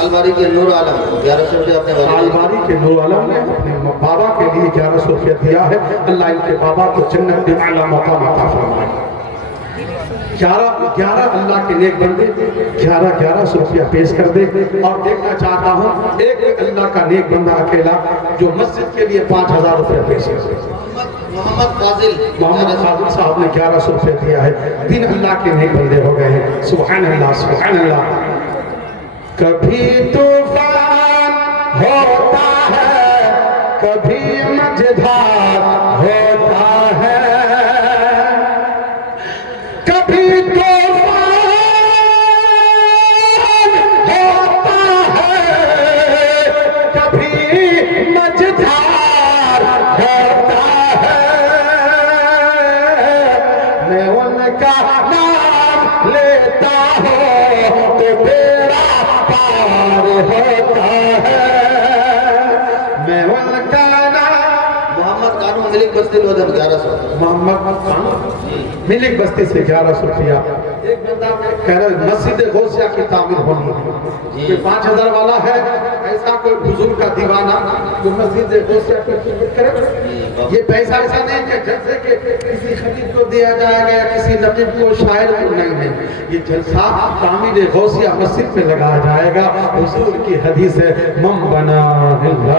الباری کے نور عالم 1100 روپیہ اپنے الباری کے نور عالم نے اپنے بابا کے لیے 1100 روپیہ دیا ہے، اللہ ان کے بابا کو جنت میں اعلیٰ مقام عطا فرمائے۔ 11 اللہ کے نیک بندے 1100 روپیہ پیش کر دے، اور دیکھنا چاہتا ہوں ایک اللہ کا نیک بندہ اکیلا جو مسجد کے لیے 5000 روپیہ پیش کر دے۔ محمد فاضل صاحب نے 1100 روپیہ دیا ہے، 3 اللہ کے نیک بندے ہو گئے ہیں۔ سبحان اللہ، سبحان اللہ۔ کبھی طوفان ہوتا ہے، کبھی مجدھار ہوتا ہے، ہوتا ہے میں ان کا نام لیتا ہوں تو بیڑا پار ہوتا ہے میں ان کا نام محمد قانون ملک بستی الوطن 1100 محمد قانون ملک بستی سے 1100 روپیہ ایک بندہ کہہ رہا ہے مسجد غوثیہ کی تعمیر ہونی ہے کوئی 5000 والا ہے ایسا کوئی بزرگ کا دیوانہ جو مسجد غوثیہ کی خدمت کرے یہ پیسہ ایسا نہیں کہ جلسے کہ کسی خطیب کو دیا جائے گا یا کسی نقیب کو شاعر کو نہیں یہ جلسہ تعمیر غوثیہ مسجد میں لگایا جائے گا حضور کی حدیث ہے من بنا للہ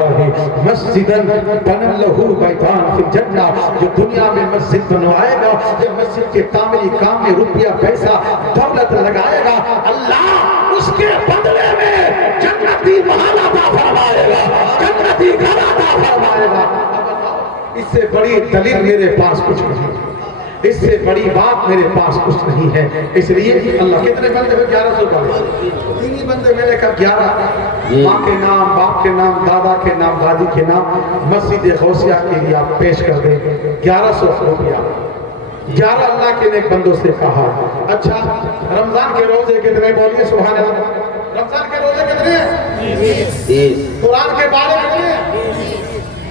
مسجدا بنا لہ بیتان فی الجنہ جو دنیا میں مسجد بنوائے گا یہ مسجد کے تعمیری کام میں روپیہ پیسہ دولت لگائے گا اللہ اس کے بدلے میں جنتی محل عطا فرمائے گا جنتی گھر عطا فرمائے گا اس سے بڑی دلیل میرے پاس کچھ نہیں اس سے بڑی بات میرے پاس کچھ نہیں ہے اس لیے اللہ کتنے بندے میں 1100 والے تین ہی بندے میں نے کہا 11 ماں کے نام باپ کے نام دادا کے نام دادی کے نام مسجد غوثیہ کے لیے آپ پیش کر دیں 1100 روپیہ 11 اللہ کے نیک بندوں سے کہا اچھا رمضان کے روزے کتنے بولیے سبحان اللہ رمضان کے روزے کتنے قرآن کے بارے کتنے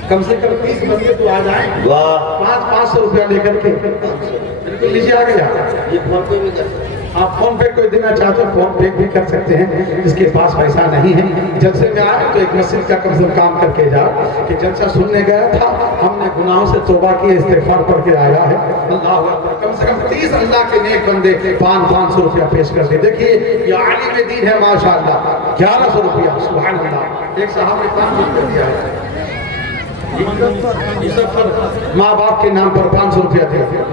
کم سے کم 30 بندے تو آ جائیں 500 روپیہ لے کر کے بالکل نیچے آ گیا یہ فون پہ بھی کر آپ فون پے کوئی دینا چاہتے ہیں فون پے بھی کر سکتے ہیں جس کے پاس پیسہ نہیں ہے جلسے میں آئے تو ایک مسجد کا کم سے کم کام کر کے جا کہ جلسہ سننے گیا تھا ہم نے گناہوں سے توبہ کی استغفار پڑھ کے آیا ہے اللہ اکبر کم سے کم 30 اللہ کے نیک بندے 500 روپیہ پیش کر دے دیکھیے یہ عالم دین ہے ماشاءاللہ 1100 روپیہ سبحان اللہ ایک صاحب نے 500 روپیہ دیا ہے ماں باپ کے نام پر 500 روپیہ دیا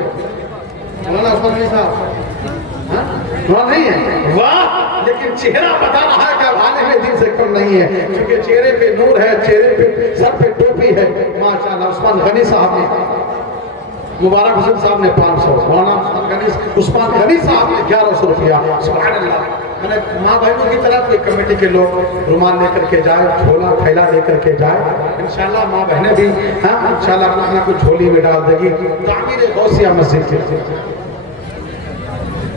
مولانا عثمان غنی صاحب وہاں نہیں ہے واہ لیکن چہرہ بتا رہا ہے کہ عالم دین سے کم نہیں ہے کیونکہ چہرے پہ نور ہے چہرے پہ سر پہ ٹوپی ہے ماشاءاللہ عثمان غنی صاحب نے مبارک حسین صاحب نے 500 مولانا عثمان غنی صاحب نے 1100 روپیہ سبحان اللہ میں نے ماں بہنوں کی طرف یہ کمیٹی کے لوگ رومال لے کر کے جائے جھولا تھیلا لے کر کے جائے انشاءاللہ ماں بہنیں بھی انشاءاللہ اپنا کچھ جھولی میں ڈال دے گی تعمیر غوثیہ مسجد کے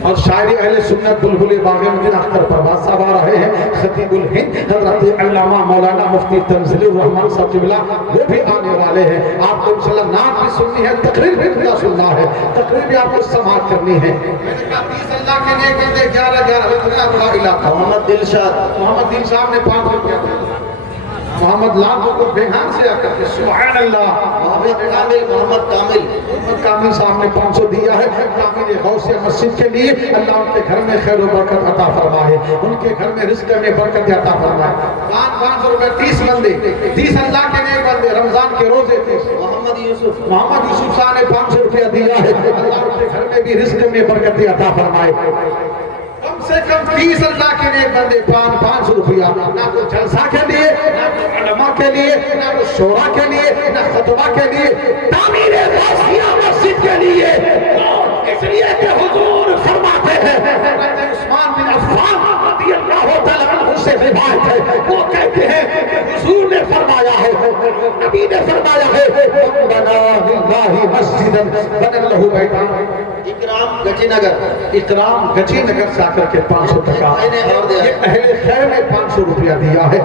اور شاعری اہل سنت بلبل باغ مدینہ اختر پرواز صاحب آ رہے ہیں خطیب الہند حضرت علامہ مولانا مفتی تنزیل الرحمان صاحب جبلہ وہ بھی آنے والے ہیں آپ کو انشاءاللہ نعت بھی سننی ہے تقریر بھی خدا سننا ہے تقریر بھی آپ کو سماعت کرنی ہے میں نے کہا 30 اللہ کے نیک بندے 11 اتنا بڑا علاقہ محمد دل صاحب نے 500 روپیہ دیا محمد لال کو بیگان سے آ کر کے سبحان اللہ محمد کامل صاحب نے 500 دیا ہے تعمیر غوثیہ مسجد کے لیے اللہ ان کے گھر میں خیر و برکت عطا فرمائے ان کے گھر میں رزق میں برکت عطا فرمائے 500 روپے 30 بندے 30 اللہ کے نیک بندے رمضان کے روزے تھے محمد یوسف صاحب نے 500 روپیہ دیا ہے اللہ ان کے گھر میں بھی رزق میں برکت عطا فرمائے کم سے کم 30 اللہ کے نیک بندے 500 روپیہ نہ تو جلسہ کے لیے نہ تو علماء کے لیے نہ تو شورا کے لیے نہ خطبہ کے لیے تعمیر غوثیہ مسجد کے لیے اس لیے کہ حضور فرماتے ہیں حضرت عثمان بن عفان رضی اللہ تعالیٰ عنہ سے روایت ہے وہ کہتے ہیں کہ حضور نے فرمایا ہے نبی نے فرمایا ہے بنا للہ مسجدا بنا لہ بیتان اکرام گچی نگر سے آ کر کے 500 ٹکا یہ اہل خیر نے 500 روپیہ دیا ہے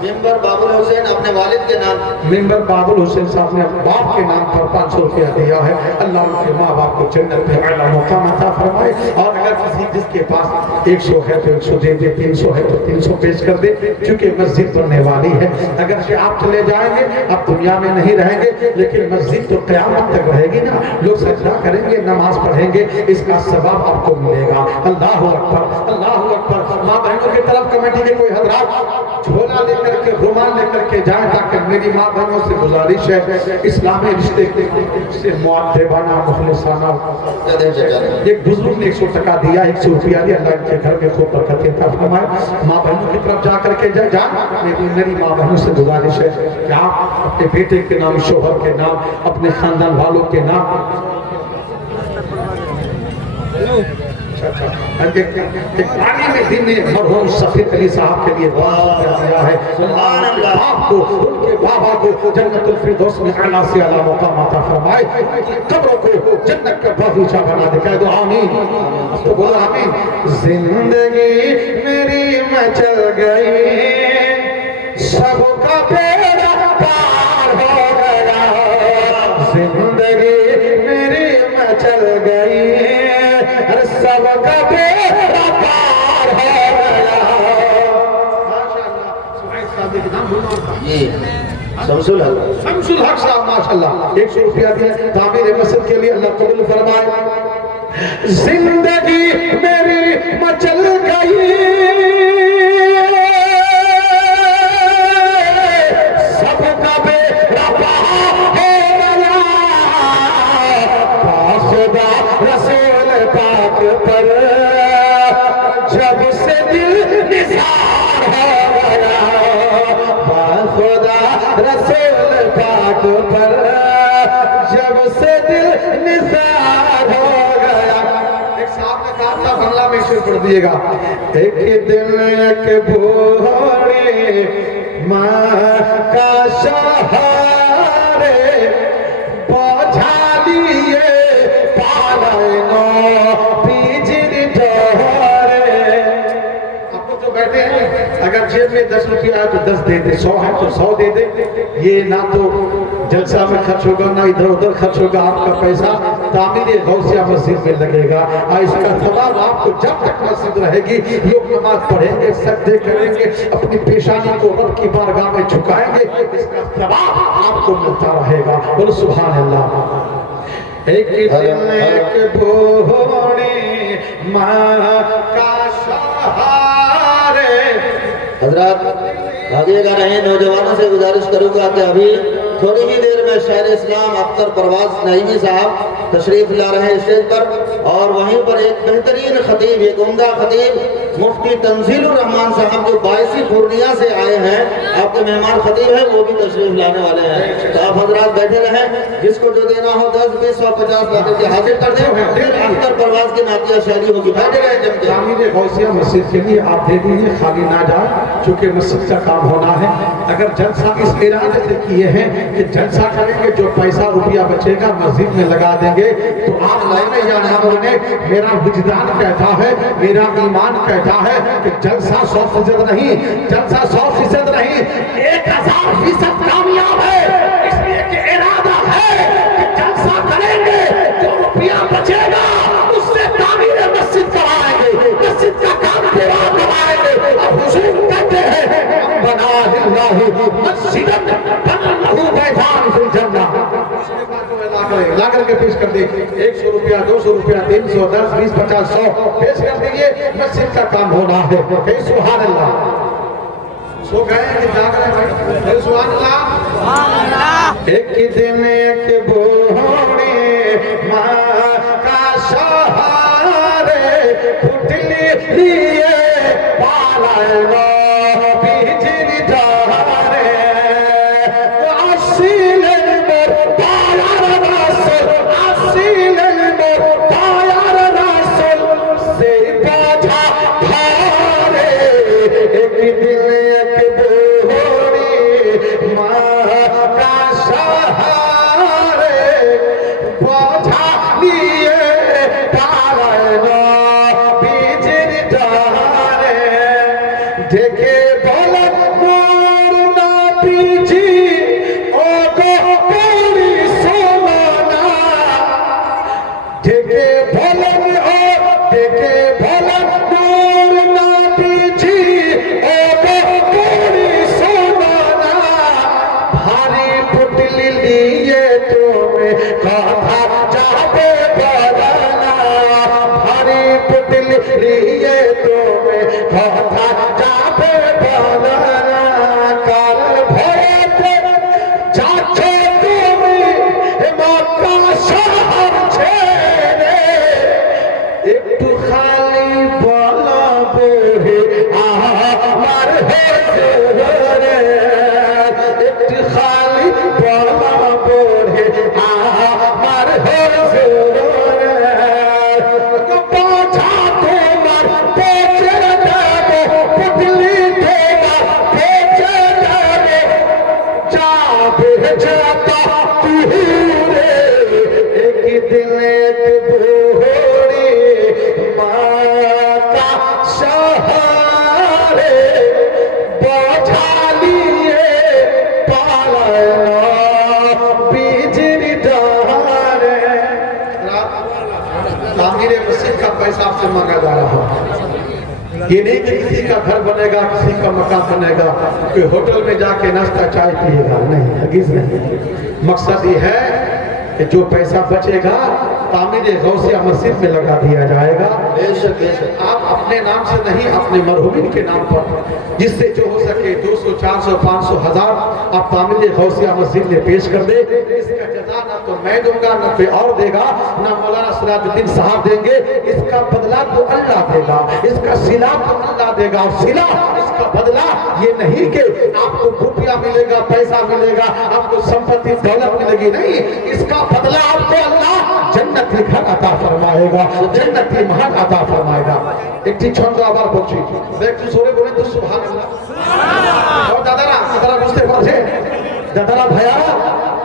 ممبر بابل حسین اپنے والد کے نام ممبر بابل حسین صاحب نے باپ کے نام پر 500 روپیہ دیا ہے اللہ ان کے ماں باپ کو جنت میں اعلیٰ مقام عطا فرمائے اور اگر کسی جس کے پاس 100 ہے تو 100 دے دے 300 ہے تو 300 پیش کر دے کیونکہ مسجد بننے والی ہے اگر سے آپ چلے جائیں گے آپ دنیا میں نہیں رہیں گے لیکن مسجد تو قیامت تک رہے گی نا لوگ سجدہ کریں گے نماز پڑھیں گے اس کا ثواب آپ کو ملے گا اللہ اکبر ماں بہنوں کی طرف کمیٹی کے کوئی حضرات جھولا لے کر کے رومال لے کر کے جائیں تاکہ میری ماں بہنوں سے گزارش ہے اسلامی رشتے سے مؤدبانہ مخلصانہ ایک بزرگ نے 100 ٹکا دیا 100 روپیہ دیا اللہ ان کے گھر میں خوب برکت عطا فرمائے ماں بہنوں کی طرف جا کر کے جائیں میری ماں بہنوں سے گزارش ہے کہ آپ اپنے بیٹے کے نام شوہر کے نام اپنے خاندان والوں کے نام پانی میں دن نے مرحوم سفیر علی صاحب کے لیے دعا کیا ہے سبحان اللہ باپ کو ان کے بابا کو جنت الفردوس میں اعلیٰ سے اعلیٰ مقام عطا فرمائے ان کی قبروں کو جنت کا باغیچہ بنا دے کہہ دو آمین تو بولو آمین زندگی میری مچل گئی سب کا بیڑا پار ہو گیا زندگی میری مچل گئی سب کا بیڑا پار ہو گیا جی شمس الحق شمس الحق صاحب ماشاءاللہ 100 روپیہ دیا تعمیر مسجد کے لیے اللہ قبول فرمائے زندگی میری مچل گئی سب کا بیڑا پار ہو گیا خدا رسول پاک پر جب سے دل نثار ہو گیا خدا رسول پاک پر جب سے دل نثار ہو گیا ایک صاحب نے کہا تھا بنگلہ میں شروع کر دیے گا ایک دن ایک بھوڑے ماں کا شہارے بوجھا لیے پالائنو پیجر جوہرے آپ کو جو بیٹھے ہیں اگر جیب میں 10 روپیہ ہے تو 10 دے دے 100 ہے تو 100 دے دے یہ نہ تو جلسہ میں خرچ ہوگا نہ ادھر ادھر خرچ ہوگا آپ کا پیسہ تعمیر غوثیہ مسجد میں لگے گا اس کا ثواب آپ کو جب تک مسجد رہے گی لوگ نماز پڑھیں گے سجدے کریں گے اپنی پیشانی کو رب کی بارگاہ میں جھکائیں گے اس کا ثواب آپ کو ملتا رہے گا بولو سبحان اللہ ایک دن ایک بھوڑے ماں کا سہارے حضرات آگے گا رہے نوجوانوں سے گزارش کروں گا کہ ابھی تھوڑی ہی دیر میں شہر اسلام اختر پرواز نعیمی صاحب تشریف لا رہے ہیں اسٹیج پر اور وہیں پر ایک بہترین خطیب ایک عمدہ خطیب مفتی تنزیل الرحمان صاحب جو باعثی پورنیہ سے آئے ہیں آپ کے مہمان خطیب ہیں وہ بھی تشریف لانے والے ہیں تو آپ حضرات بیٹھے رہیں جس کو جو دینا ہو 10 20 100 50 لاکھ کے حاضر کر دیں پھر اختر پرواز کی نعتیہ شاعری ہوگی بیٹھے رہیں جب کے تعمیر غوثیہ مسجد کے لیے آپ دے دیجیے خالی نہ جائے چونکہ مسجد کا کام ہونا ہے اگر جلسہ اس ارادے سے کیے ہیں کہ جلسہ کریں گے جو پیسہ روپیہ بچے گا مسجد میں لگا دیں گے تو آپ مانے یا نہ مانے میرا وجدان کہتا ہے میرا ایمان کہتا ہے کہ جلسہ 100% نہیں جلسہ 100% نہیں 1000% کامیاب ہے اس لیے کہ ارادہ ہے کہ جلسہ کریں گے جو روپیہ بچے گا اس سے تعمیر مسجد کرائیں گے مسجد کا کام پورا کرائیں گے اب حضور کہتے ہیں بنا اللہ مسجد بنا لہو بیتان فی الجنہ لا کر کے پیش کر دیں 100 روپیہ 200 روپیہ 300 10 20 50 100 پیش کر دیجئے مسجد کا کام ہونا ہے کہ سبحان اللہ سو گئے کہ جاگ رہے ہیں سبحان اللہ ایک دن ایک بوڑھے ماں کا سہارے پھٹلی لیے پالائنو پیجر جوہرے اصیل المر پایار رسول اصیل المر پایار رسول سے بوجھا بھارے ایک دن ایک بوڑھے ماں کا سہارے بوجھا لیے پالائنو پیجر جوہرے دیکھے بولت نور نہ پیجی او گو پوری سونا دیکھے بولت دیکھے بولت نور نہ پیجی او گو پوری سونا بھاری پٹلی لیے تمہیں کہا جاتے بدلنا بھاری پٹلی لیے تمہیں کہا جاتے بدلنا کر بھرے چاچے تمہیں مکہ شہر چھیڑے ایک خالی بالا بوڑھے آمار ہے زہرے ایک خالی بالا بوڑھے آمار ہے آپ سے مانگا جا رہا ہے۔ یہ نہیں کہ کسی کا گھر بنے گا، کسی کا مکان بنے گا، کوئی ہوٹل میں جا کے ناشتہ چائے پیے گا، نہیں، ہرگز نہیں۔ مقصد یہ ہے کہ جو پیسہ بچے گا تعمیر غوثیہ مسجد میں لگا دیا جائے گا۔ بے شک بے شک۔ آپ اپنے نام سے نہیں، اپنے مرحومین کے نام پر جس سے جو ہو سکے 200 400 500 1000 آپ تعمیر غوثیہ مسجد میں پیش کر دے۔ اس کا جزا نہ تو میں دوں گا، نہ کوئی اور دے گا، نہ مولانا سراج الدین صاحب دیں گے، اس کا بدلہ تو اللہ دے گا، اس کا صلہ تو اللہ دے گا، اور صلہ اس کا بدلہ یہ نہیں کہ آپ کو روپیہ ملے گا، پیسہ ملے گا، آپ کو سمپتی دولت ملے گی، نہیں، اس کا بدلہ آپ کو اللہ جنتی گھر عطا فرمائے گا، جنتی محل عطا فرمائے گا۔ ایک چیز چھوڑ دو آبار پہنچی دیکھ تو سورے بولیں تو سبحان اللہ۔ اور دادارا مجھتے پہنچے دادارا بھیا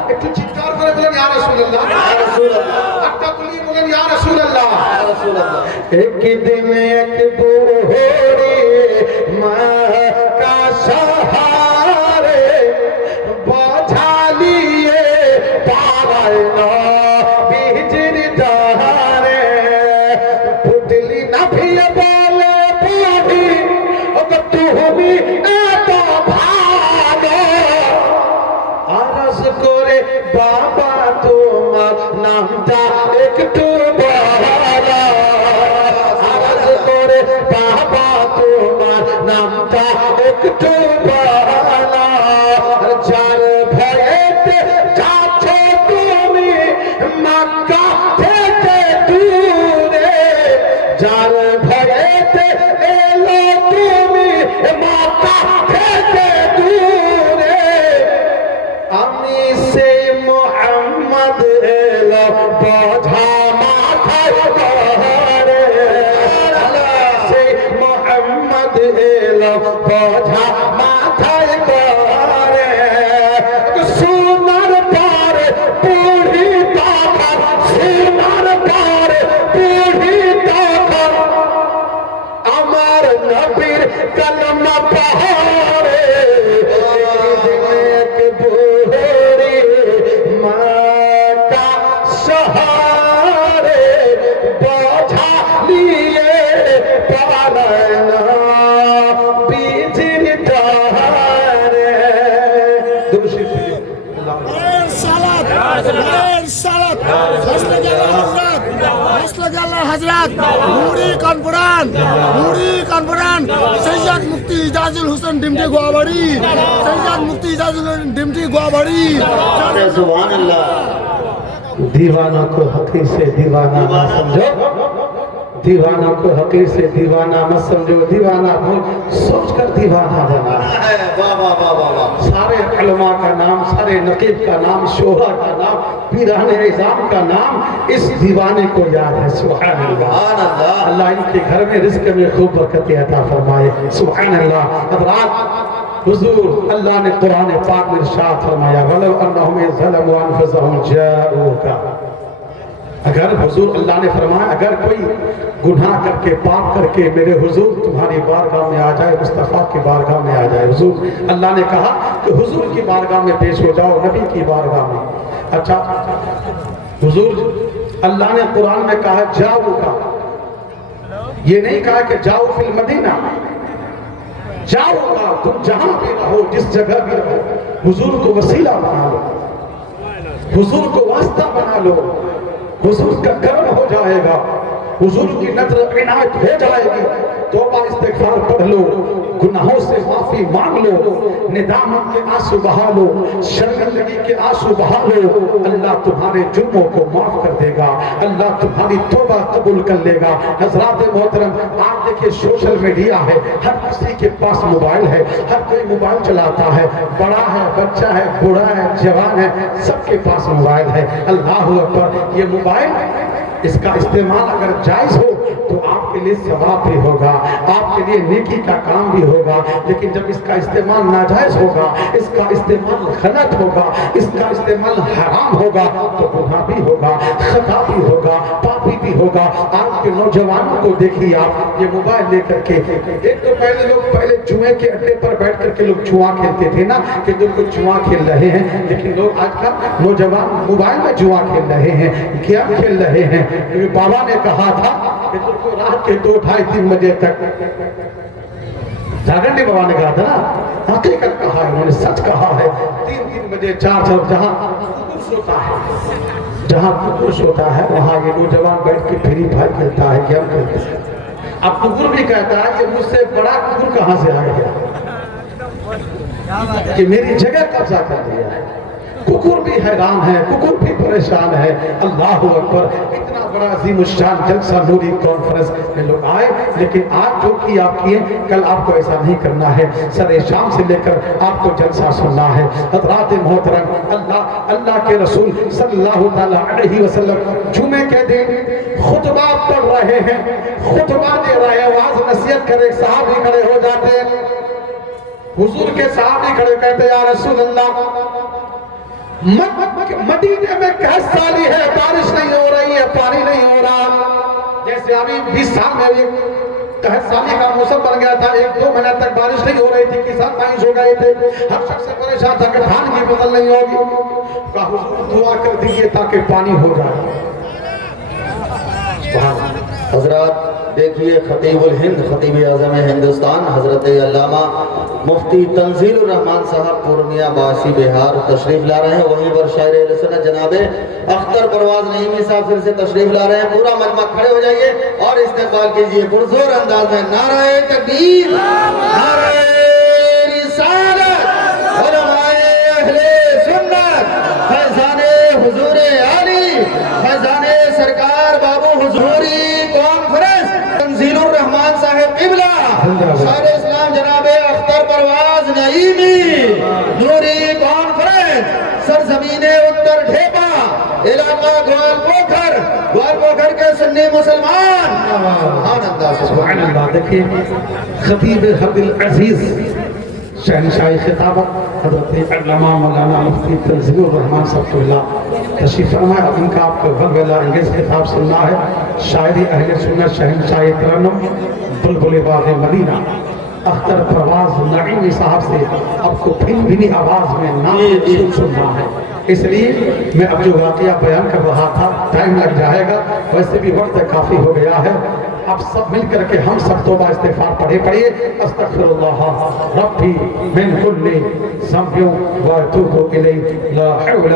ایک تو چتکار کرے بولیں یا رسول اللہ، یا رسول اللہ، اکتا کلی بولیں یا رسول اللہ، یا رسول اللہ۔ ایک دن ایک بوڑھی ماں کا سہارے بوجھا لیے پارائنا بیجر جہارے پتلی نہ بھی بولے بوڑھی اگر تو بھی ایتا بھاگو عرض کرے بابا تمہار نام تا ایک تو بہارا عرض کرے بابا تمہار نام تا ایک تو بہارا جار بھیت چاچو تمہیں مکہ تھے دورے جار بھیت ایلو تمہیں مکہ تھے دورے امی سے محمد ایلو بوجھا ماتھا بہارے سے محمد ایلو بوجھا ماتھا بہارے سونر پار پوری طاقت سونر پار پوری طاقت امر نبیر کلمہ پہارے ایک بوڑھی ماں کا سہارے بوجھا لیے پالنا بیجر جہارے۔ درشی حضرات نوری کانفرنس سید مفتی اعجاز الحسن ڈمٹی گوابڑی، سید مفتی اعجاز الحسن ڈمٹی گوابڑی۔ سبحان اللہ۔ دیوانہ کو حقیر سے دیوانہ نہ سمجھو، دیوانہ کو حقیر سے دیوانہ مت سمجھو، دیوانہ بھول سوچ کر دیوانہ بنا۔ واہ واہ واہ واہ واہ۔ سارے علماء کا نام، سارے نقیب کا نام، شہرا کا نام، پیران نظام کا نام اس دیوانے کو یاد ہے۔ سبحان اللہ۔ سبحان اللہ۔ اللہ ان کے گھر میں رزق میں خوب برکت عطا فرمائے۔ سبحان اللہ۔ حضرات حضور اللہ نے قرآن پاک میں ارشاد فرمایا وَلَوْ أَنَّهُمْ ظَلَمُوا أَنفُسَهُمْ جَاءُوكَ، اگر حضور اللہ نے فرمایا اگر کوئی گناہ کر کے پاپ کر کے میرے حضور تمہاری بارگاہ میں آ جائے، مصطفیٰ کی بارگاہ میں آ جائے، حضور اللہ نے کہا کہ حضور کی بارگاہ میں پیش ہو جاؤ، نبی کی بارگاہ میں۔ اچھا حضور اللہ نے قرآن میں کہا جاؤ کا، یہ نہیں کہا کہ جاؤ فی المدینہ، جاؤ کا تم جہاں بھی رہو، جس جگہ بھی رہو، حضور کو وسیلہ بنا لو، حضور کو واسطہ بنا لو، حضور کا کرم ہو جائے گا، حضور کی نظر عنایت ہو جائے گی، توبہ استغفار پڑھ لو، گناہوں سے معافی مانگ لو، ندامت کے آنسو بہا لو، شرمندگی کے آنسو بہا لو، اللہ تمہارے جرموں کو معاف کر دے گا، اللہ تمہاری توبہ قبول کر لے گا۔ حضرات محترم آپ دیکھیں سوشل میڈیا ہے، ہر کسی کے پاس موبائل ہے، ہر کوئی موبائل چلاتا ہے، بڑا ہے، بچہ ہے، بوڑھا ہے، جوان ہے، سب کے پاس موبائل ہے۔ اللہ اکبر۔ یہ موبائل اس کا استعمال اگر جائز ہو تو آپ کے لیے ثواب بھی ہوگا، آپ کے لیے نیکی کا کام بھی ہوگا، لیکن جب اس کا استعمال ناجائز ہوگا، اس کا استعمال غلط ہوگا، اس کا استعمال حرام ہوگا تو گناہ بھی ہوگا، خطا بھی ہوگا، پاپی بھی ہوگا۔ آج کے نوجوانوں کو دیکھیے آپ، یہ موبائل لے کر کے ایک تو پہلے جوئے کے اڈے پر بیٹھ کر کے لوگ جوا کھیلتے تھے نا کہ دل کو جوا کھیل رہے ہیں، لیکن لوگ آج کل نوجوان موبائل میں جوا کھیل رہے ہیں، کیا کھیل رہے ہیں؟ بابا نے کہا تھا حضور کو رات کے 2, 2:30, 3 بجے تک جاگنڈی بابا نے کہا تھا نا، حقیقت کہا ہے، انہوں نے سچ کہا ہے. 3 بجے 4 جہاں ککر سوتا ہے، جہاں ککر سوتا ہے وہاں یہ نوجوان بیٹھ کے فری فائر کھیلتا ہے، گیم کھیلتا ہے. اب ککر بھی کہتا ہے کہ مجھ سے بڑا ککر کہاں سے آ گیا کہ میری جگہ قبضہ کر لیا ہے. ککر بھی حیران ہے، ککر بھی پریشان ہے. اللہ اکبر، اتنا بڑا عظیم الشان جلسہ نوری کانفرنس میں لوگ آئے، لیکن آج جو کی آپ کیے کل آپ کو ایسا نہیں کرنا ہے. سر شام سے لے کر آپ کو جلسہ سننا ہے. حضرات محترم، اللہ کے رسول صلی اللہ تعالی علیہ وسلم جمعے کے دن خطبہ پڑھ رہے ہیں، خطبہ دے رہے ہیں، واعظ نصیحت کرے، صحابی کھڑے ہو جاتے ہیں. حضور کے صحابی کھڑے کہتے یا رسول اللہ، مدینے میں قحط سالی ہے، بارش نہیں ہو رہی ہے، پانی نہیں ہو رہا. جیسے ابھی 20 سال میں بھی قحط سالی کا موسم بن گیا تھا، 1-2 مہینہ تک بارش نہیں ہو رہی تھی، کسان مایوس ہو گئے تھے، ہر شخص سے پریشان تھا کہ دھان کی فصل نہیں ہوگی. کہا حضور دعا کر دیجئے تاکہ پانی ہو جائے. حضرات دیکھیے، خطیب الہند، خطیب اعظم ہندوستان حضرت علامہ مفتی تنزیل الرحمان صاحب پورنیہ باسی بہار تشریف لا رہے ہیں. وہیں پر شاعر اہل سنت جناب اختر پرواز نعیمی صاحب پھر سے تشریف لا رہے ہیں. پورا مجمع کھڑے ہو جائیے اور استقبال کیجیے پرزور انداز میں. نعرہ تکبیر، نعرہ رسالت، علماء اہل سنت، فیضان حضور علی، فیضان سرکار بابو حضوری کانفرنس، تنزیل الرحمان صاحب قبلہ، شاعر اسلام جناب اختر پرواز نعیمی، نوری کانفرنس، سرزمین اتر ڈھیپا، علاقہ گوال پوکھر کے سنی مسلمان. سبحان اللہ. دیکھیں خطیب حد العزیز شہنشاہ خطابت حضرت علامہ مولانا مفتی تنزیل الرحمان صاحب اللہ تشریف فرمائے. اب ان کا آپ کو ولولہ انگیز خطاب سننا ہے. شاعری اہل سنت شہنشاہ ترنم بلبل باغ مدینہ اختر پرواز نعیمی صاحب سے آپ کو بھن بھنی آواز میں نام سننا ہے. اس لیے میں اب جو واقعہ بیان کر رہا تھا ٹائم لگ جائے گا، ویسے بھی وقت کافی ہو گیا ہے. اب سب مل کر کے ہم سب توبہ استغفار پڑھیے. استغفر اللہ ربی من کل ذنب واتوب الیہ، لا حول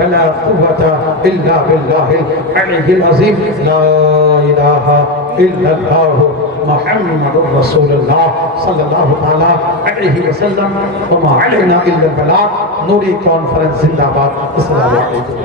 ولا قوۃ الا باللہ العلی العظیم، لا الہ الا اللہ محمد رسول اللہ صلی اللہ تعالی علیہ وسلم، وما علینا الا البلاغ. نوری کانفرنس زندہ باد. السلام علیکم.